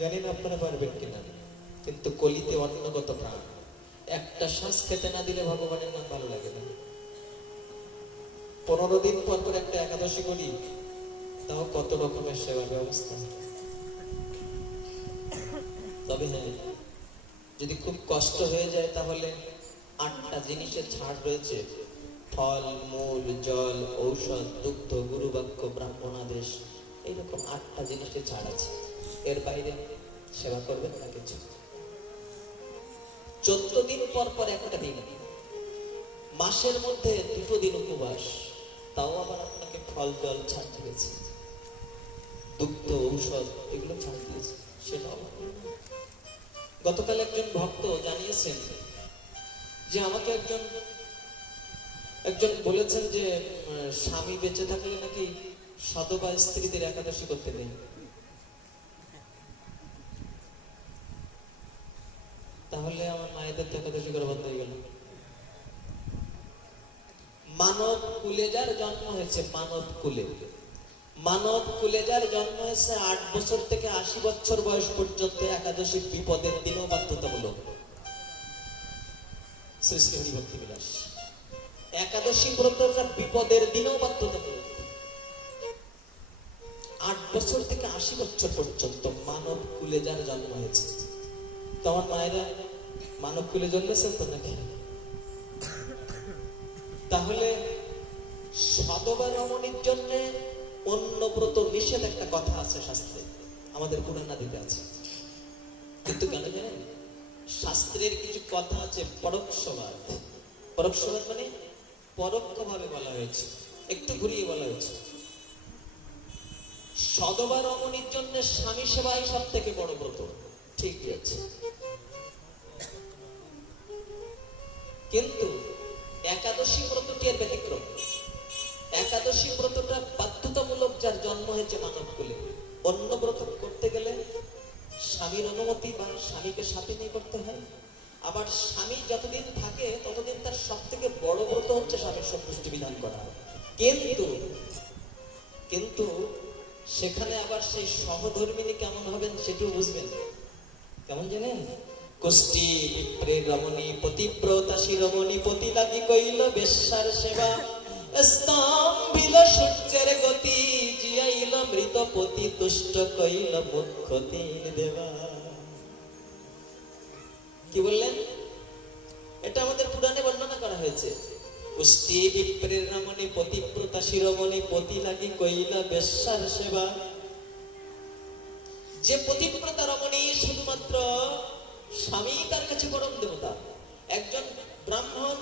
জানি না আপনারা পারবেন কিনা, কিন্তু কলিতে অন্নগত প্রাণ, একটা শ্বাস খেতে না দিলে ভগবানের নাম ভালো লাগে না। 15 দিন পর পর একটা একাদশী করি, তাও কত রকমের সেবা ব্যবস্থা। তবে হ্যাঁ, যদি খুব কষ্ট হয়ে যায় তাহলে 8টা জিনিসের ছাড় রয়েছে: ফল, মূল, জল, ঔষধ, দুগ্ধ, গুরুবাক্য, ব্রাহ্মণাদেশ, এইরকম 8টা জিনিসের ছাড় আছে। এর বাইরে সেবা করবেন না কিছু। 14 দিন পর পর একটা দিন, মাসের মধ্যে 2 দিন উপবাস, তাও আবার আপনাকে ফল জল ছাড় দিয়েছে, দুগ্ধ ঔষধ এগুলো ছাড় দিয়েছে, সেটাও। গতকাল একজন ভক্ত জানিয়েছেন যে আমাকে একজন বলেছেন যে স্বামী বেঁচে থাকলে নাকি সধবা স্ত্রীদের একাদশী করতে নেই। তাহলে আমার মায়েদের একাদশী করা বন্ধ হয়ে গেল। মানব কুলে যার জন্ম হয়েছে, মানব কুলে যার জন্ম হয়েছে 8 বছর থেকে 80 বছর বয়স পর্যন্ত একাদশী বিপদের দিনও বাধ্যতামূলক। শ্রী শ্রী হরি ভক্তি বিলাস। একাদশী ব্রতটা বিপদের দিনেও বাধ্যতামূলক। 8 বছর থেকে 80 বছর পর্যন্ত মানব কুলে যার জন্ম হয়েছে, তোমার মায়েরা মানব কুলে জন্মেছে তো নাকি? তাহলে সদবা রমণীর জন্য অন্য ব্রত নিষেধ একটা কথা আছে শাস্ত্রে, আমাদের পুরাণাদিতে আছে। কিন্তু কেন জানেন? শাস্ত্রের কিছু কথা আছে পরোক্ষবাদ। পরোক্ষবাদ মানে পরোক্ষ ভাবে বলা হয়েছে, একটু ঘুরিয়ে বলা হয়েছে। সদবা রমণীর জন্য স্বামী সেবাই সব থেকে বড় ব্রত, ঠিকই আছে। কিন্তু একাদশী ব্রতটি এর ব্যতিক্রম। একাদশী ব্রতটা বাধ্যতামূলক যার জন্ম হয়েছে মানব কুলে। অন্য ব্রত করতে গেলে স্বামীর অনুমতি বা স্বামীকে সাথে নিয়ে করতে হয়। আবার স্বামী যতদিন থাকে ততদিন তার সব থেকে বড় ব্রত হচ্ছে স্বামীর সন্তুষ্টি বিধান করা। কিন্তু সেখানে আবার সেই সহধর্মিনী কেমন হবেন সেটিও বুঝবেন। কেমন জানেন? কুষ্টি বিপ্রে রমণী পতিব্রতা শিরোমণি পতি লাগি কইল বেশ্যার সেবা, স্তম্ভিল সূর্যের গতি জিয়াইল মৃত পতি তুষ্ট কইল মুখ্য তিন দেবা। কি বললেন? এটা আমাদের পুরাণে বর্ণনা করা হয়েছে। কুষ্টি বিপ্রের রমণী পতিব্রতা শিরোমণি পতি লাগি কইলা বেশ্যার সেবা। যে পতিব্রতা রমণী শুধুমাত্র স্বামী তার কাছে পরম দেবতা। একজন ব্রাহ্মণ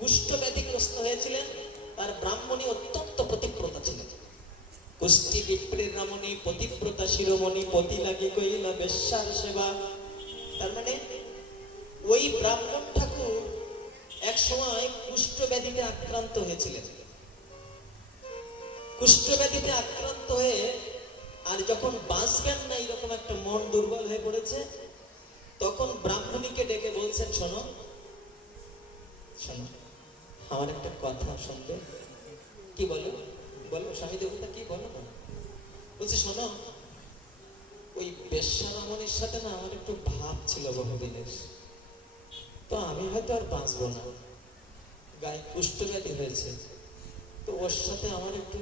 কুষ্ঠ ব্যাধিগ্রস্ত হয়েছিলেন, তার ব্রাহ্মণী অত্যন্ত পতিব্রতা ছিলেন। কুষ্টি বিপ্রের রমণী পতিব্রতা শিরোমণি পতি লাগি কইলা বেশ্যার সেবা। তার মানে ওই ব্রাহ্মণ ঠাকুর এক সময় কুষ্ঠ ব্যাধিতে আক্রান্ত হয়েছিলেন। কুষ্ঠ ব্যাধিতে আক্রান্ত হয়ে আর যখন বাঁচবেন না এরকম একটা মন দুর্বল হয়ে পড়েছে, তখন ব্রাহ্মণীকে ডেকে বলছেন, শোনো শোনো, আমার একটা কথা শুনবে। কি বলো? বলো স্বামী দেবতা, কি বলো না? বলছে শোনো, ওই বেশ্যা রমণীর সাথে না আমার একটু ভাব ছিল বহুদিনের, তো আমি হয়তো আর বাঁচবো না, গায়ে কুষ্ঠব্যাধি হয়েছে, তো ওর সাথে আমার একটু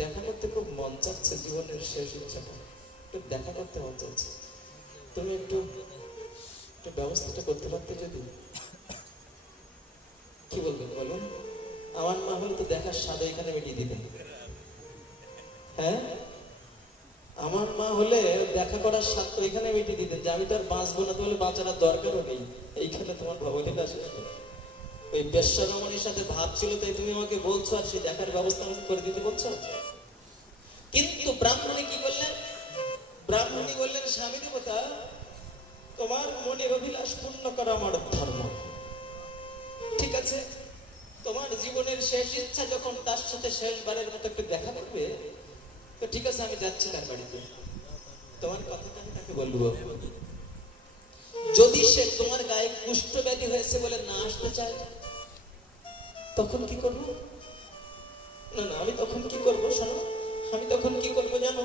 দেখা করতে খুব মন চাচ্ছে, জীবনের শেষ ইচ্ছাটা একটু দেখা করতে মন চাচ্ছে, তুমি একটু ব্যবস্থাটা করতে পারতে যদি। কি বলবেন বলুন? আমার মা হলে তো দেখার স্বাদ এখানে মিটিয়ে দিতেন। হ্যাঁ, আমার মা হলে দেখা করার স্বাদ তো এখানে মিটিয়ে দিতেন, যে আমি তো আর বাঁচবো না, তাহলে বাঁচার দরকারও নেই, এইখানে তোমার ভবনীটা আসে। ওই বেশ্যা রমণীর সাথে ভাব ছিল তাই তুমি আমাকে বলছো, আর সেই দেখার ব্যবস্থা আমাকে করে দিতে বলছো। কিন্তু ব্রাহ্মণী কি বললেন? ব্রাহ্মণী বললেন, স্বামী দেবতা, তোমার মনের অভিলাষ পূর্ণ করা আমার ধর্ম। ঠিক আছে, তোমার জীবনের শেষ ইচ্ছা যখন তার সাথে শেষবারের মতো একটু দেখা করবে, তো ঠিক আছে আমি যাচ্ছি তার বাড়িতে, তোমার কথাটা আমি তাকে বলবো। যদি সে তোমার গায়ে কুষ্ঠ ব্যাধি হয়েছে বলে না আসতে চায়, তখন কি করবো? না না, আমি তখন কি করবো শোনো, আমি তখন কি করবো জানো?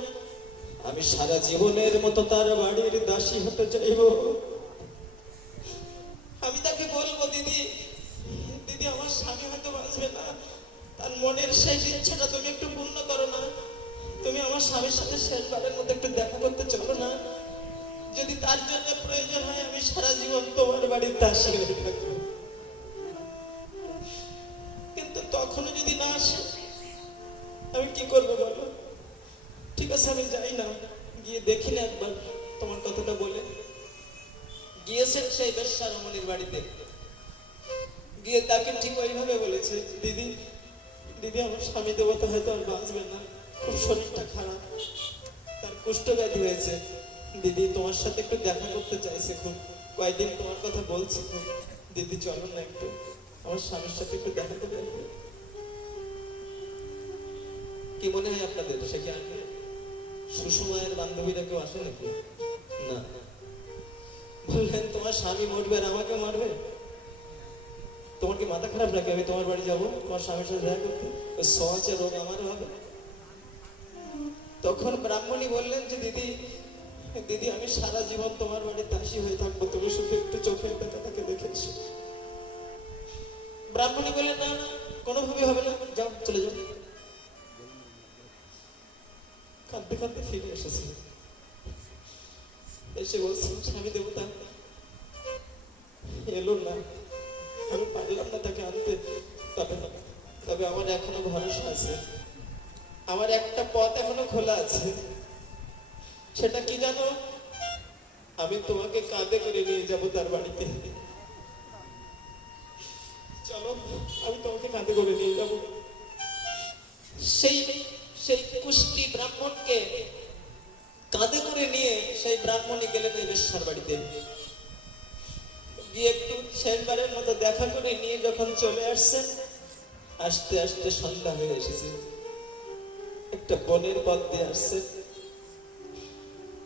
আমি সারা জীবনের মতো তার বাড়ির দাসী হতে চাইব। আমি তাকে বলবো, দিদি দিদি, আমার স্বামী হয়তো বাঁচবে না, তার মনের শেষ ইচ্ছাটা তুমি একটু পূর্ণ করো না, তুমি আমার স্বামীর সাথে শেষবারের মতো একটু দেখা করতে চলো না, যদি তার জন্য প্রয়োজন হয় আমি সারা জীবন তোমার বাড়ির দাসী হয়ে থাকবো। কিন্তু তখনও যদি না আসে আমি কি করবো বলো? ঠিক আছে আমি যাই না, গিয়ে দেখি না একবার, তোমার কথাটা বলে। গিয়েছেন সেই বেশ্যা রমণীর বাড়িতে, গিয়ে তাকে ঠিক ওইভাবে বলেছে, দিদি দিদি, আমার স্বামী দেবতা হয়তো আর বাঁচবে না, খুব শরীরটা খারাপ, তার কুষ্ঠ ব্যাধি হয়েছে, দিদি তোমার সাথে একটু দেখা করতে চাইছে, খুব কয়েকদিন তোমার কথা বলছে, দিদি চলো না একটু আমার স্বামীর সাথে একটু দেখা করতে। কি মনে হয় আপনাদের, সে কি আসবে? সুষমায়ের বান্ধবীরা কেউ আসে নাকি? না। বললেন তোমার স্বামী মরবে আর আমাকে মারবে? তোমার কি মাথা খারাপ নাকি? আমি তোমার বাড়ি যাবো তোমার স্বামীর সাথে দেখা করতে? সহজে রোগ আমারও হবে। তখন ব্রাহ্মণী বললেন যে দিদি, দিদি আমি সারা জীবন তোমার বাড়ির দাসী হয়ে থাকবো, তুমি শুধু একটু চোখের বেটাটাকে দেখেছো। ব্রাহ্মণী বলে না না কোনোভাবে হবে না, যাও চলে যাও। কাঁদতে কাঁদতে ফিরে এসেছে, এসে বলছি স্বামী দেবতা এলো না, আমি পারলাম না তাকে আনতে, তবে আমার এখনো ভরসা আছে, আমার একটা পথ এখনো খোলা আছে। সেটা কি জানো? আমি তোমাকে কাঁধে করে নিয়ে যাব তার বাড়িতে। চলো আমি তোমাকে কাঁধে করে নিয়ে যাব। সেই সেই কুষ্টি ব্রাহ্মণকে কাঁধে করে নিয়ে সেই ব্রাহ্মণী গেলেন বেশ্যার বাড়িতে, গিয়ে একটু শেষবারের মতো দেখা করে নিয়ে যখন চলে আসছেন, আস্তে আস্তে সন্ধ্যা হয়ে এসেছে। একটা বনের পথ দিয়ে আসছে,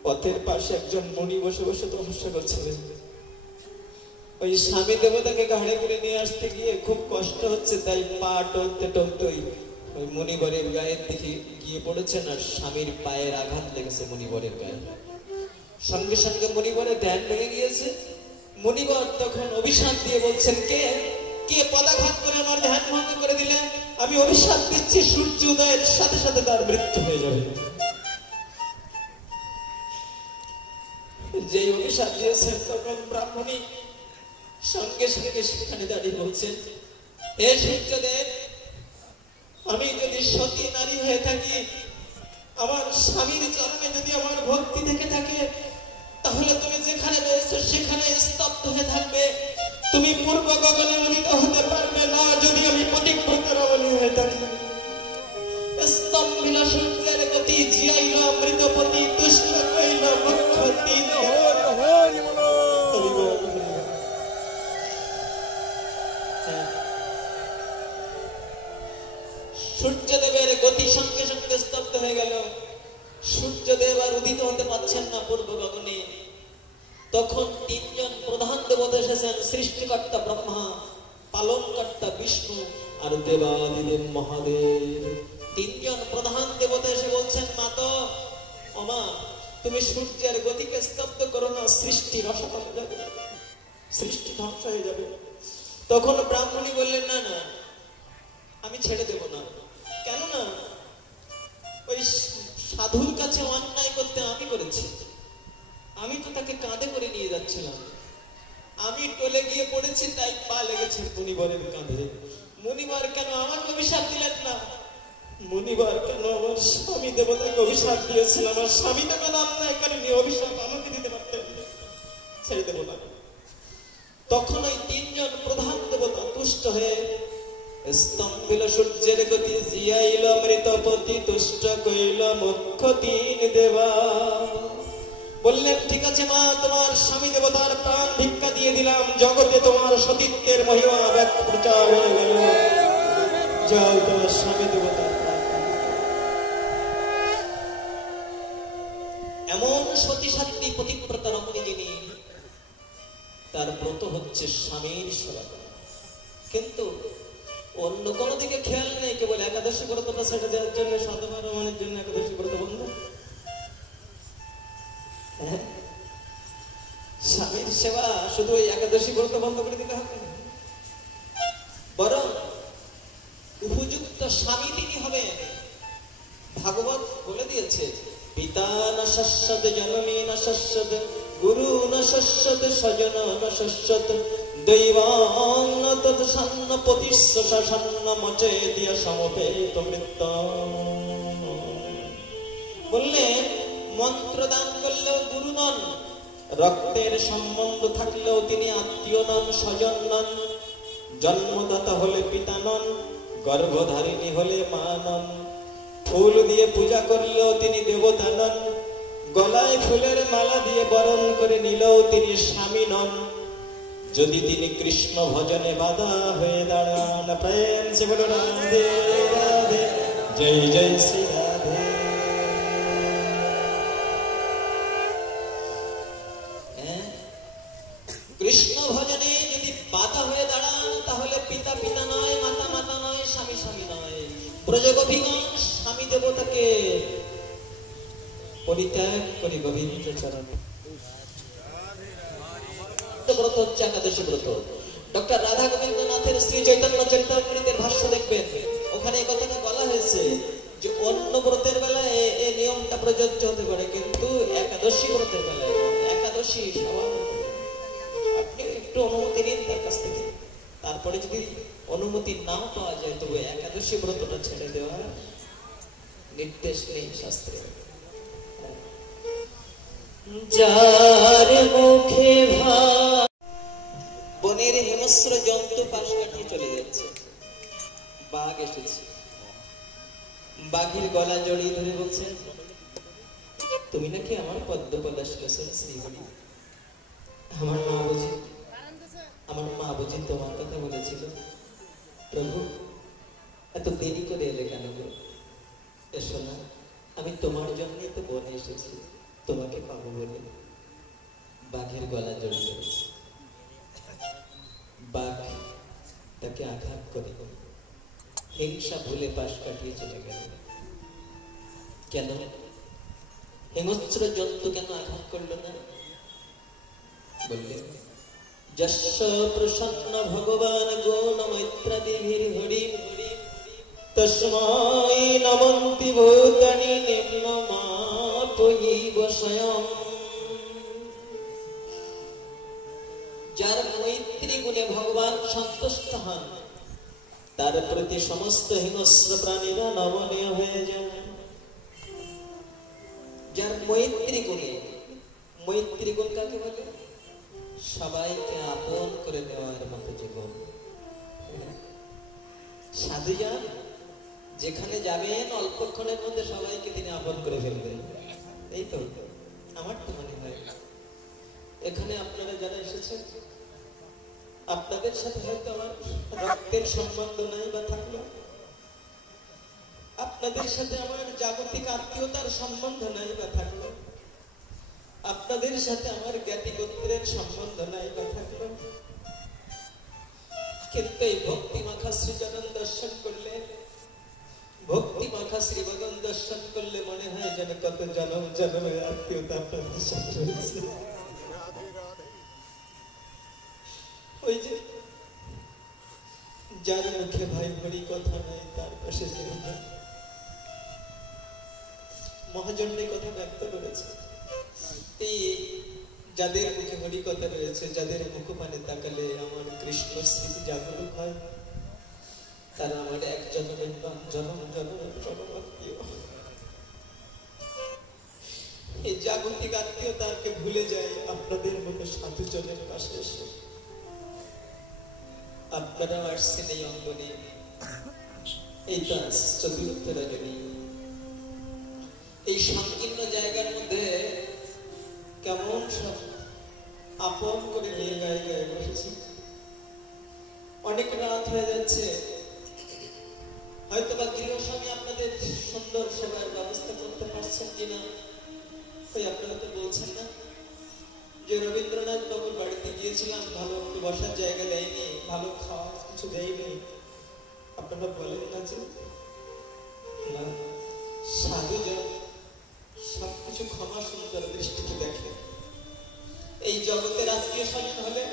পথের পাশে একজন মুনি বসে বসে তপস্যা করছিলেন। ওই স্বামী দেবতাকে ঘাড়ে করে নিয়ে আসতে গিয়ে খুব কষ্ট হচ্ছে, তাই পা টলতে টলতে ওই মুনিবরের গায়ের দিকে গিয়ে পড়েছেন, আর স্বামীর পায়ের আঘাত লেগেছে মুনিবরের গায়ে। সঙ্গে সঙ্গে মুনিবরের ধ্যান ভেঙে গিয়েছে। মুনিবর তখন অভিশাপ দিয়ে বলছেন, কে কে পদাঘাত করে আমার ধ্যান ভঙ্গ করে দিলে? আমি অভিশাপ দিচ্ছি, সূর্য উদয়ের সাথে সাথে তার মৃত্যু হয়ে যাবে। যে অভিশাপ দিয়েছেন তখন ব্রাহ্মণী সঙ্গে সঙ্গে সেখানে দাঁড়িয়ে বলছেন, হে সূর্যদেব, আমি যদি সতী নারী হয়ে থাকি, আমার স্বামীর চরণে যদি আমার ভক্তি থেকে থাকে, তাহলে তুমি যেখানে রয়েছো সেখানে স্তব্ধ হয়ে থাকবে, তুমি পূর্ব গগনে উদিত হতে পারবে না যদি আমি পতিব্রত রমণী হয়ে থাকি। স্তম্ভিলা সূর্যের গতি, জিয়াইল মৃতপতি, তুষ্ট কইল মুখ্যতি। সূর্যদেবের গতি সঙ্গে সঙ্গে স্তব্ধ হয়ে গেল। সূর্যদেব আর উদিত হতে পারছেন না পূর্ব গগনে। তখন তিনজন প্রধান দেবতা এসেছেন, সৃষ্টিকর্তা ব্রহ্মা, পালনকর্তা বিষ্ণু আর দেবাদিদেব মহাদেব। তিনজন প্রধান দেবতা এসে বলছেন, মাতো ওমা, তুমি সূর্যের গতিকে স্তব্ধ করো না, সৃষ্টি রসাতল হয়ে যাবে, সৃষ্টি ধ্বংস হয়ে যাবে। তখন ব্রাহ্মণী বললেন, না না আমি ছেড়ে দেব না। কেননা ওই সাধুর কাছে অন্যায় করতে আমি করেছি, আমি তো তাকে কাঁধে করে নিয়ে যাচ্ছিলাম, আমি টলে গিয়ে পড়েছি, তাই পা লেগেছে মুনিবরের কাঁধে। মুনিবর কেন আমাকে অভিশাপ দিলেন না? মুনিবর কেন আমার স্বামী দেবতাকে অভিশাপ দিয়েছিল? আমার স্বামী দেবতা অন্যায় কারণে অভিশাপ আমাকে দিতে পারতেন, ছেড়ে দেব না। তখন ওই তিনজন প্রধান দেবতা তুষ্ট হয়ে স্তম্ভিল সূর্যের গতি, জিয়াইল মৃতপতি, তুষ্ট কইল মুখ্য তিন দেবা। বললেন, ঠিক আছে মা, তোমার স্বামী দেবতার প্রাণ ভিক্ষা দিয়ে দিলাম, জগতে তোমার সতীত্বের মহিমা প্রচার হয়ে গেল, যাও তোমার স্বামী দেবতার প্রাণ। এমন সতী সাধ্বী পতিব্রতা রমণী যিনি, তার ব্রত হচ্ছে স্বামীর সেবা করা, কিন্তু অন্য কোনো দিকে খেয়াল নেই, কেবল একাদশী ব্রতটা সেটা দেওয়ার জন্য, সাধবা রমণের জন্য একাদশী ব্রত বন্ধ। স্বামীর সেবা শুধু ওই একাদশী ব্রত বন্ধ করে দিতে হবে, বরং উপযুক্ত স্বামী তিনি হবেন। ভাগবত বলে দিয়েছে, পিতা না শাশ্বত, জননী না শাশ্বত, গুরু না শাশ্বত, স্বজন না শাশ্বত, দৈবাং না তৎসান্ন পতিস্য শাসন্ন মচে দিয়া সমবেত মৃত্যু। বললেন, মন্ত্র দান করলেও গুরু নন, রক্তের সম্বন্ধ থাকলেও তিনি আত্মীয় নন, স্বজন নন, জন্মদাতা হলে পিতা নন, গর্ভধারিণী হলে মা নন, ফুল দিয়ে পূজা করলেও তিনি দেবতা নন, গলায় ফুলের মালা দিয়ে বরণ করে নিলেও তিনি স্বামী নন, যদি তিনি কৃষ্ণ ভজনে বাধা হয়ে দাঁড়ান। প্রেম সে বলো রাধে রাধে, জয় জয় শ্রী রাধে। কৃষ্ণ ভজনে যদি বাধা হয়ে দাঁড়ান, তাহলে পিতা পিতা নয়, মাতা মাতা নয়, স্বামী স্বামী নয়। ব্রজগোপীগণ স্বামী দেবতাকে পরিত্যাগ করি গোবিন্দ চরণে। ব্রত হচ্ছে একাদশী ব্রত। ডক্টর রাধা গোবিন্দনাথের শ্রী চৈতন্য চরিতামৃতের ভাষ্য দেখবেন, ওখানে এই কথাটা বলা হয়েছে যে অন্য ব্রতের বেলায় এই নিয়মটা প্রযোজ্য হতে পারে, কিন্তু একাদশী ব্রতের বেলায় একাদশী আপনি একটু অনুমতি নিন তার কাছ থেকে, তারপরে যদি অনুমতি নাও পাওয়া যায় তবে একাদশী ব্রতটা ছেড়ে দেওয়ার নির্দেশ নেই শাস্ত্রে। যার মুখে বনের হিংস্র জন্তু পাশ কাটিয়ে চলে যাচ্ছে, বাঘ এসেছে, বাঘের গলা জড়িয়ে ধরে বলছেন, তুমি নাকি আমার পদ্ম পলাশ লোচন শ্রীহরি, আমার মা বুঝি তোমার কথা বলেছিল, প্রভু এত দেরি করে এলে কেন গো? এসো না, আমি তোমার জন্যই তো বনে এসেছি, তোমাকে পাবো বলে। বাঘের গলা জড়িয়ে ধরেছে, বাঘ তাকে আঘাত করে হিংসা ভুলে পাশ কাটিয়ে চলে গেল। কেন হিংস্র জন্তু কেন আঘাত করলো না? বললেন, যস্য প্রসন্ন ভগবান গুণ মৈত্রাদিভির হরি তস্মাই নমন্তি ভূতানি নিম্নমাপয়ৈব স্বয়ং। যার মৈত্রী গুণে ভগবান সন্তুষ্ট হন, তার প্রতি সমস্ত হিংস্র প্রাণীরা নমনীয় হয়ে যায়। যার মৈত্রী গুণে, মৈত্রী গুণ কাকে বলে? সবাইকে আপন করে নেওয়ার মতো জীবন। সাধু যান যেখানে যাবেন অল্পক্ষণের মধ্যে সবাইকে তিনি আপন করে ফেলবেন, এই তো আমার তো মনে হয়। এখানে আপনারা যারা এসেছেন, আপনাদের সাথে হয়তো আমার রক্তের সম্বন্ধ নাই বা থাকলো, আপনাদের সাথে আমার জাগতিক আত্মীয়তার সম্বন্ধ নাই বা থাকলো, আপনাদের সাথে আমার জ্ঞাতি গোত্রের সম্বন্ধ নাই বা থাকলো, কিন্তু এই ভক্তি মাখা শ্রীচরণ দর্শন করলে, ভক্তি মাখা শ্রী ভগবান দর্শন করলে মনে হয় যেন কত জনম জনমের আত্মীয়তা আপনাদের সাথে রয়েছে। ওই যে যার মুখে ভাই ভরি কথা নাই তার পাশে মহাজন্যে কথা ব্যক্ত করেছে। এই যাদের মুখে হরি কথা রয়েছে, যাদের মুখপানে তাকালে আমার কৃষ্ণ স্মৃতি জাগরুক হয়, তারা আমার এক জন্মের জনম জনমের জনম আত্মীয়। এই জাগতিক আত্মীয়তাকে ভুলে যায় আপনাদের মতো সাধুজনের পাশে এসে। আপনারা আসছেন এই অঙ্গনে, এই তো চতুর্থ রজনী, এই সংকীর্ণ জায়গার মধ্যে কেমন সব আপন করে নিয়ে গায়ে গায়ে বসেছি। অনেক রাত হয়ে যাচ্ছে, হয়তো বা গৃহস্বামী আপনাদের সুন্দর সেবার ব্যবস্থা করতে পারছেন কিনা। ওই আপনারা তো বলছেন না যে রবীন্দ্রনাথ বাবুর বাড়িতে গিয়েছিলাম, ভালো একটু বসার জায়গা দেয়নি, ভালো খাওয়া কিছু দেয়নি। আপনারা বলেন না যে না, সাধুজন সবকিছু ক্ষমা সুন্দর দৃষ্টিতে দেখে। এই জগতের আত্মীয় স্বজন হলে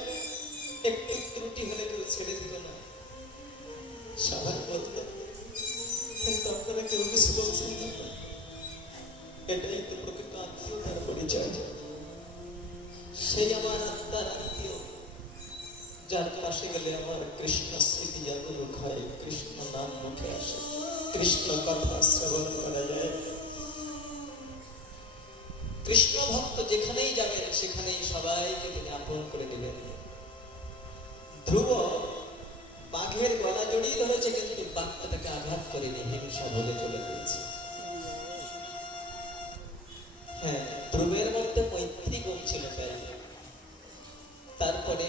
একটু ত্রুটি হলে কেউ ছেড়ে দিল না, সবাই বলতো, কিন্তু আপনারা কেউ কিছু বলছেন না। এটাই তো প্রকৃত আত্মীয়তার পরিচয়। সেই আমার আত্মার আত্মীয়, যার পাশে গেলে আমার কৃষ্ণ স্মৃতি জাগরুক হয়, কৃষ্ণ নাম মুখে আসে, কৃষ্ণ কথা শ্রবণ করা যায়। কৃষ্ণ ভক্ত যেখানেই যাবেন সেখানেই সবাইকে তিনি আপন করে দিবেন। ধ্রুব বাঘের গলা জড়িয়ে ধরেছে, কিন্তু বাঘটা তাকে আঘাত করেনি, হিংসা ভুলে চলে গিয়েছে। হ্যাঁ, ধ্রুবের মধ্যে মৈত্রী গুণ ছিল, তাই তারপরে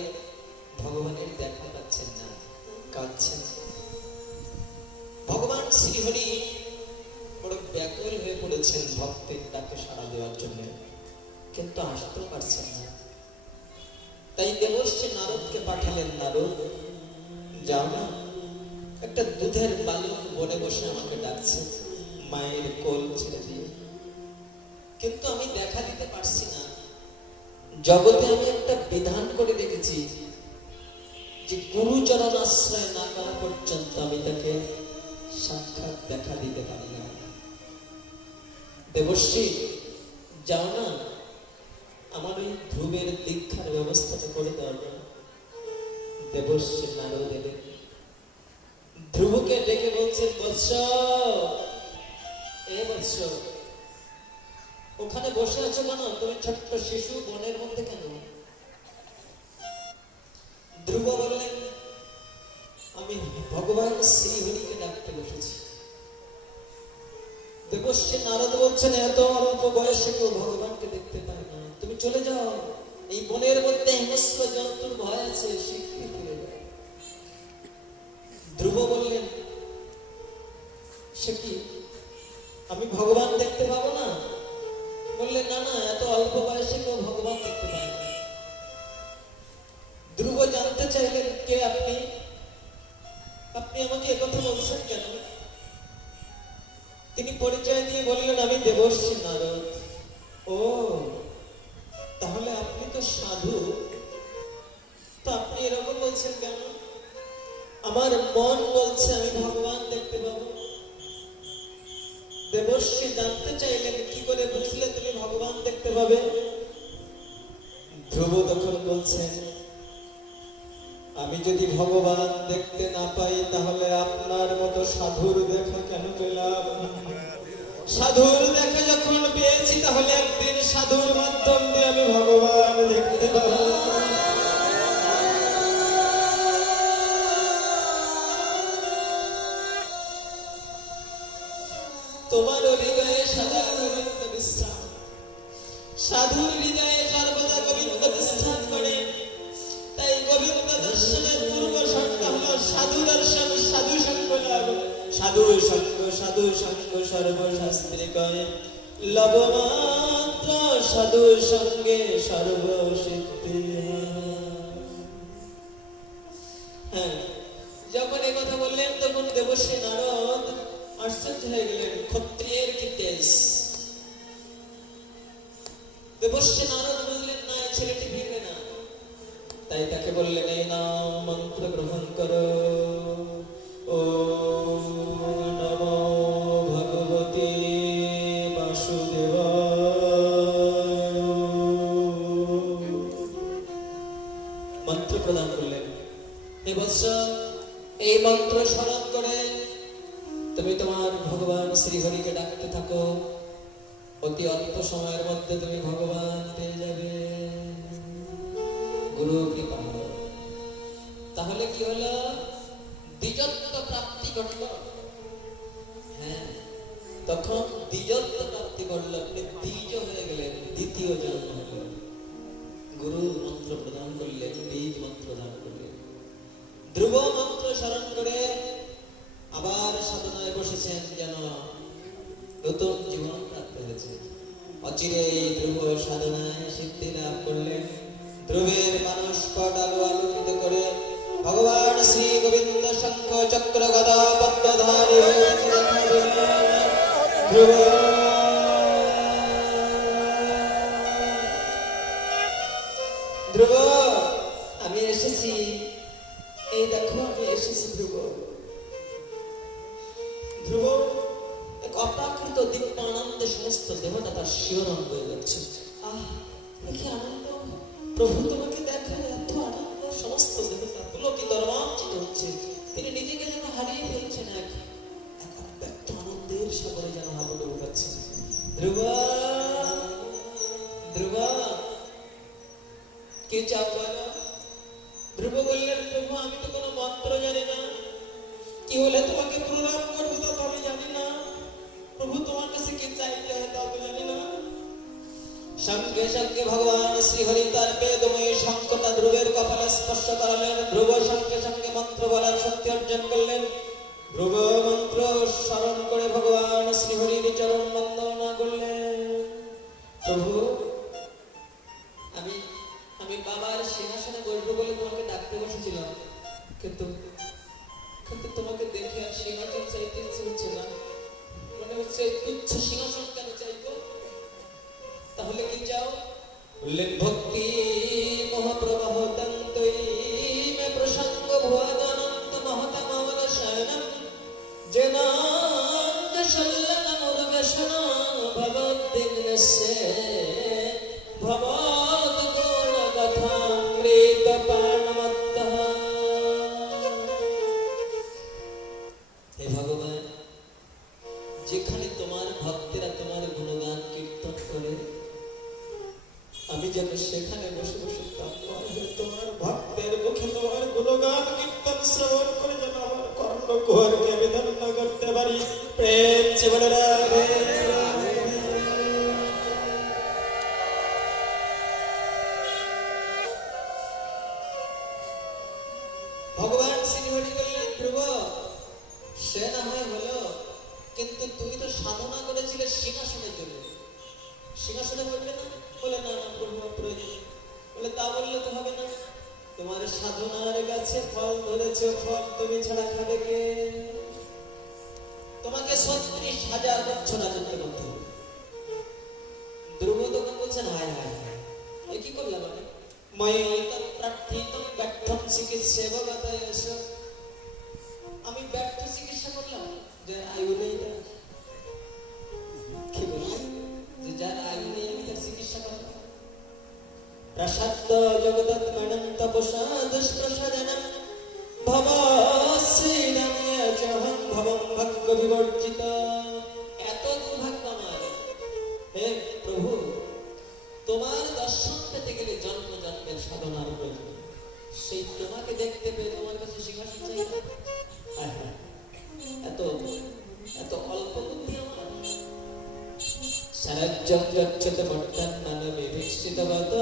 ভগবানের দেখা পাচ্ছেন না, কাঁদছেন। ভগবান শ্রীহরি বড় ব্যাকুল হয়ে পড়েছেন ভক্তের ডাকে সাড়া দেওয়ার জন্য, কিন্তু আসতে পারছেন না। তাই দেবর্ষি নারদকে পাঠালেন, নারদ যাও না, একটা দুধের বালক বনে বসে আমাকে ডাকছে, মায়ের কোল ছেড়ে দিয়ে। কিন্তু আমি দেখা দিতে পারছি না। জগতে আমি একটা বিধান করে রেখেছি যে গুরুচরণ আশ্রয় না করা পর্যন্ত আমি তাকে সাক্ষাৎ দেখা দিতে পারি না। দেবশ্রী, যাও না, আমার ওই ধ্রুবের দীক্ষার ব্যবস্থাটা করে দাও না। দেবশ্রী নারদ এলেন, ধ্রুবকে ডেকে বলছেন, বৎস, এ বৎস, ওখানে বসে আছো কেন? তুমি ছোট্ট শিশু, বনের মধ্যে কেন? ধ্রুব বললেন, আমি ভগবান শ্রীহরিকে ডাকতে বসেছি। দেবশ্রী নারদ বলছেন, এত অল্প বয়সে কেউ ভগবানকে দেখতে পায় না, তুমি চলে যাও, এই বনের মধ্যে হিংস্র জন্তুর ভয় আছে, শীঘ্রই ফিরে যাও। ধ্রুব বললেন, সে কি, আমি ভগবান দেখতে পাবো না? বললেন, না না, এত অল্প বয়সে কেউ ভগবান দেখতে পায় না। ধ্রুব জানতে চাইলেন, কে আপনি? আপনি আমাকে একথা বলছেন কেন? তিনি পরিচয় দিয়ে বললেন, আমি দেবর্ষি নারদ। ও, তাহলে আপনি তো সাধু, তো আপনি এরকম বলছেন কেন? আমার মন বলছে আমি ভগবান দেখতে পাবো। দেবর্ষি জানতে চাইলেন, কি করে বুঝলে তুমি ভগবান দেখতে পাবে? ধ্রুব তখন বলছেন, আমি যদি ভগবান দেখতে না পাই তাহলে আপনার মতো সাধুর দেখা কেন পেলাম? সাধুর দেখা যখন পেয়েছি তাহলে একদিন সাধুর মাধ্যম দিয়ে আমি ভগবান দেখতে পাবো। তোমার হৃদয়ে সদা গোবিন্দ বিশ্রাম, সাধুর হৃদয়ে সর্বদা গোবিন্দ বিশ্রাম করে। তাই গোবিন্দ দর্শনের পূর্ব শর্ত হলো সাধু দর্শন, সাধু সঙ্গ লাভ। সাধু সঙ্গ, সাধু সঙ্গ সর্বশাস্ত্রে কয়, লবমাত্র সাধু সঙ্গে সর্বসিদ্ধি। হ্যাঁ, যখন এই কথা বললেন তখন দেবশ্রী নারদ আশ্চর্য হয়ে গেলেন, ক্ষত্রিয়ের কি তেজ! দেবশ্রী নারদ বুঝলেন না, ছেলেটি ফিরবে না। তাই তাকে বললেন, এই নাম মন্ত্র গ্রহণ করো, ওম নমো ভগবতে বাসুদেবায়। মন্ত্র প্রদান করলেন। হে বৎস, এই মন্ত্র স্মরণ করে তুমি তোমার ভগবান শ্রীহরিকে ডাকতে থাকো, অতি অল্প সময়ের মধ্যে তুমি ভগবান পেয়ে যাবে। গুরু কৃপা। তাহলে কি হলো? দ্বিজত্ব প্রাপ্তি ঘটল। হ্যাঁ, তখন দ্বিজত্ব প্রাপ্তি ঘটল, আপনি দ্বিজ হয়ে গেলেন, দ্বিতীয় জন্ম হল। গুরু মন্ত্র প্রদান করলেন, বীজ মন্ত্র দান করলেন। ধ্রুব মন্ত্র স্মরণ করে আবার সাধনায় বসেছেন, যেন নতুন জীবন প্রাপ্ত হয়েছে। অচিরে ধ্রুব সাধনায় সিদ্ধি লাভ করলেন। ধ্রুবের মানস পট আলো আলোকিত করে ভগবান শ্রী গোবিন্দ শঙ্খ চক্র গদা পদ্মধারী ধ্রুব। ধ্রুব, আমি এসেছি, এই দেখো আমি এসেছি। ধ্রুব, ধ্রুব এক অপ্রাকৃত দিব্য আনন্দে সমস্ত দেহটা তার শিহরণ হয়ে যাচ্ছে। আহ, কি আনন্দ! প্রভু তোমাকে দেখা, এত আনন্দ, সমস্ত দেহটা পুলকিত রোমাঞ্চিত হচ্ছে। তিনি নিজেকে যেন হারিয়ে ফেলছেন, এক ব্যক্ত আনন্দের সাগরে যেন হাবুডুবু খাচ্ছেন। ধ্রুব, ধ্রুব, কে চাও বলো? ধ্রুব বললেন, প্রভু আমি তো কোনো মন্ত্র জানি না, কি হলে তোমাকে প্রণাম করবো তা তো আমি জানি না। প্রভু তোমার কাছে কি চাইতে হয় তা তো জানি না। সঙ্গে সঙ্গে ভগবান শ্রীহরি তার বেদময় শঙ্খটা ধ্রুবের কপালে স্পর্শ করালেন। ধ্রুব সঙ্গে সঙ্গে মন্ত্র বলার শক্তি অর্জন করলেন। ধ্রুব মন্ত্র স্মরণ করে ভগবান শ্রীহরির চরণ বন্দনা করলেন। প্রভু, আমি বাবার সিংহাসনে বসবো বলে তোমাকে ডাকতে বসেছিলাম, কিন্তু তোমাকে দেখে আর সিংহাসন চাইতে ইচ্ছে হচ্ছে না। মনে হচ্ছে তুচ্ছ সিংহাসন কেন চাইবো? তাহলে কি চাও? বললেন ভক্তি মহাপ্রবাহ তন্তই মে প্রসঙ্গ ভুয়াদানন্ত মহতমল শয়নম জনাঙ্গ শল্লন মুরগশন ভগবদ্দিগ্নস্য ভবত গুণ কথামৃত পানমত্তঃ। হে ভগবান, যেখানে তোমার ভক্তেরা তোমার গুণগান কীর্তন করে, আমি যেন সেখানে বসে বসে তোমার ভক্তের মুখে তোমার গুণগান কীর্তন শ্রবণ করে যেন আমার কর্ণ কুহরকে বিধন্য করতে পারি। প্রেম জীবনে রাধে। ভগবান শ্রীহরি বললেন, ধ্রুব সে না হয় হলো, কিন্তু তুমি তো সাধনা করেছিলে সিংহাসনের জন্য, সিংহাসনে বলবে না? বলে না না প্রভু প্রয়োজন। বলে তা বললে তো হবে না, তোমার সাধনার গাছে ফল ধরেছে, ফল তুমি ছাড়া খাবে কে? তোমাকে ৩৬,০০০ বছর রাজত্ব করতে হবে। ধ্রুব তখন বলছেন, হায় হায় হায়, এই কি করলাম আমি? আমি ব্যর্থ চিকিৎসা করলাম, যে আয়ু নেই, কি বললাম, যে যার আয়ু নেই আমি তার চিকিৎসা করলাম। প্রসাদ জগদত্মনম তপসা দুষ্প্রসাদনম ভবশ্রীরাম্যজহং ভবং ভক্ত বিবর্জিত। এত দুর্ভাগ্য আমার। হে প্রভু, তোমার দর্শন পেতে গেলে জন্ম জন্মের সাধনার প্রয়োজন। সেই তোমাকে দেখতে পেয়ে তোমার কাছে সিংহাসন চাই না? এত এত অল্প বুদ্ধি আমার। সারাজ্যং গচ্ছতে বর্তমানে বিভীষিতবত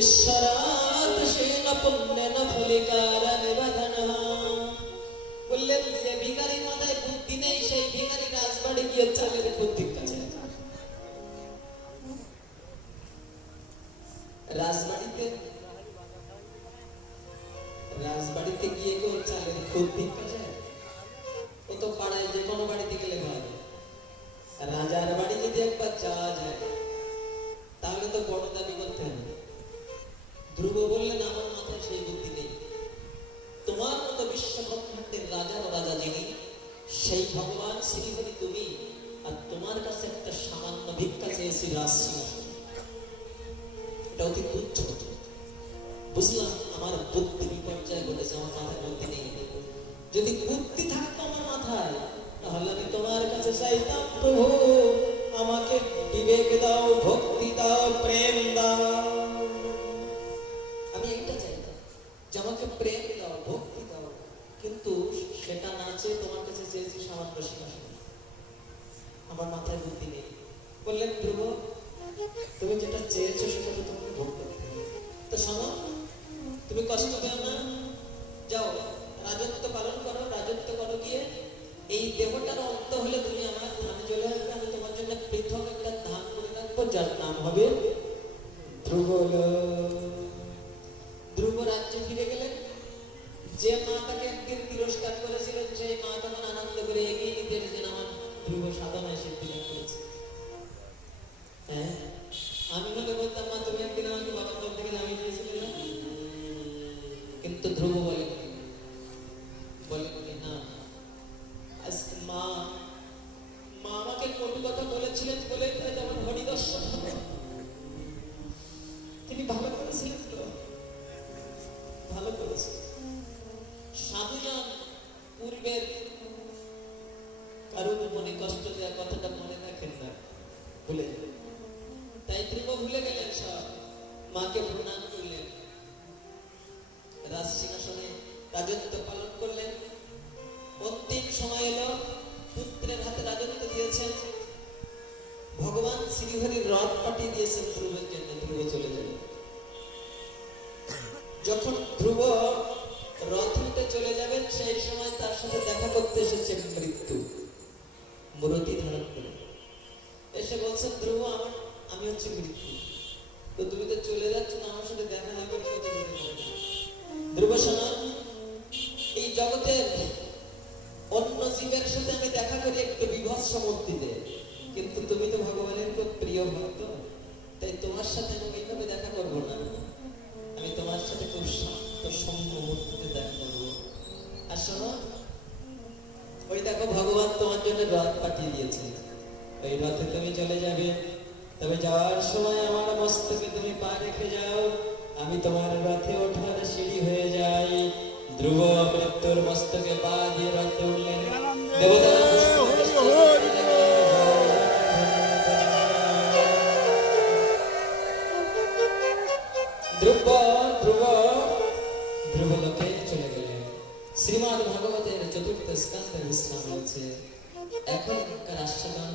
ঈশ্বরাৎ সেন পুণ্যেন ফলিকার নিবাধনঃ। বললেন, যে ভিখারির মাথায় বুদ্ধি নেই, সেই ভিখারি রাজবাড়ি গিয়ে চালের বুদ্ধির কাছে। রাজবাড়িতে গিয়ে কেউ চালের খুদ ভিক্ষা যায়? ও তো পাড়ায় যে কোনো বাড়িতে গেলে হয়। রাজার বাড়ি যদি একবার যাওয়া যায় তাহলে তো বড় দাবি করতে হবে। ধ্রুব বললেন, আমার মাথায় সেই বুদ্ধি নেই। তোমার মতো বিশ্ব ব্রহ্মাণ্ডের রাজার রাজা যিনি, সেই ভগবান শ্রীহরি তুমি, আর তোমার কাছে একটা সামান্য ভিক্ষা চেয়েছি রাজসিংহাসন। এটা অতি তুচ্ছ। বুঝলাম আমার বুদ্ধি বিপর্যয় ঘটেছে, আমার মাথায় বুদ্ধি নেই। যদি বুদ্ধি থাকতো আমার মাথায়, তাহলে আমি তোমার কাছে চাইতাম, প্রভু আমাকে বিবেক দাও, ভক্তি দাও, প্রেম দাও। আমি এইটা চাইতাম যে আমাকে প্রেম দাও, ভক্তি দাও, কিন্তু সেটা না চেয়ে তোমার কাছে চেয়েছি সামান্য সিংহাসন। আমার মাথায় বুদ্ধি নেই। বললেন, প্রভু তুমি যেটা চেয়েছো সেটা তো তোমাকে ভোগ করতে হবে। তো শোনো, তুমি কষ্ট পেও না, যাও রাজত্ব পালন করো, রাজত্ব করো গিয়ে। এই দেহটার অন্ত হলে তুমি আমার ধামে চলে আসবে। আমি তোমার জন্য পৃথক একটা ধাম করে রাখবো, যার নাম হবে ধ্রুবলোক। ধ্রুব রাজ্যে ফিরে গেলেন। যে মা তাকে একদিন তিরস্কার করেছিলেন, সেই মা তখন আনন্দ করে এগিয়ে নিতে এসেছেন, আমার ধ্রুব সাধনায় সিদ্ধি লাভ করেছে। হ্যাঁ, আমি হলে বলতাম, মা তুমি একদিন আমাকে বাবা বলতে গেলে আমি দিয়েছিলাম না। কিন্তু ধ্রুব বলেন না, আজকে মা আমাকে কটু কথা বলেছিলেন বলে যেমন হরিদর্শন তিনি ভালো করেছিলেন, তো ভালো করেছে। সাধুজন পূর্বের কারোর মনে কষ্ট দেওয়া কথাটা মনে রাখেন না, ভুলে। তাই ধ্রুব ভুলে গেলেন সব, মাকে প্রণাম করলেন, রাজ সিংহাসনে রাজত্ব পালন করলেন। অন্তিম সময় এলো, পুত্রের হাতে রাজত্ব দিয়েছেন। ভগবান শ্রীহরির রথ পাঠিয়ে দিয়েছেন ধ্রুবের জন্য, ধ্রুব চলে যাবে। যখন ধ্রুব রথ উঠে চলে যাবেন, সেই সময় তার সাথে দেখা করতে এসেছে মৃত্যু, মূরতি ধারণ করে এসে বলছেন, ধ্রুব আমি হচ্ছে মৃত্যু, তো তুমি তো চলে যাচ্ছ না, আমার সাথে দেখা না করে কত দূরে যাবে। ধ্রুব শোনো, এই জগতের অন্য জীবের সাথে আমি দেখা করি একটু বিভৎস মূর্তিতে, কিন্তু তুমি তো ভগবানের খুব প্রিয় ভক্ত, তাই এই রথে তুমি চলে যাবে, তবে যাওয়ার সময় আমার মস্তকে তুমি পা রেখে যাও, আমি তোমার রথে ওঠার সিঁড়ি হয়ে যাই। ধ্রুব মৃত্যুর মস্তকে পা দিয়ে রথে উঠলেন। দেবতারা ধ্রুব ধ্রুব ধ্রুবলোকে চলে গেলেন। শ্রীমদ্ ভাগবতের চতুর্থ স্কন্ধে বিশ্রাম হয়েছে। এখনকার আস্বাদন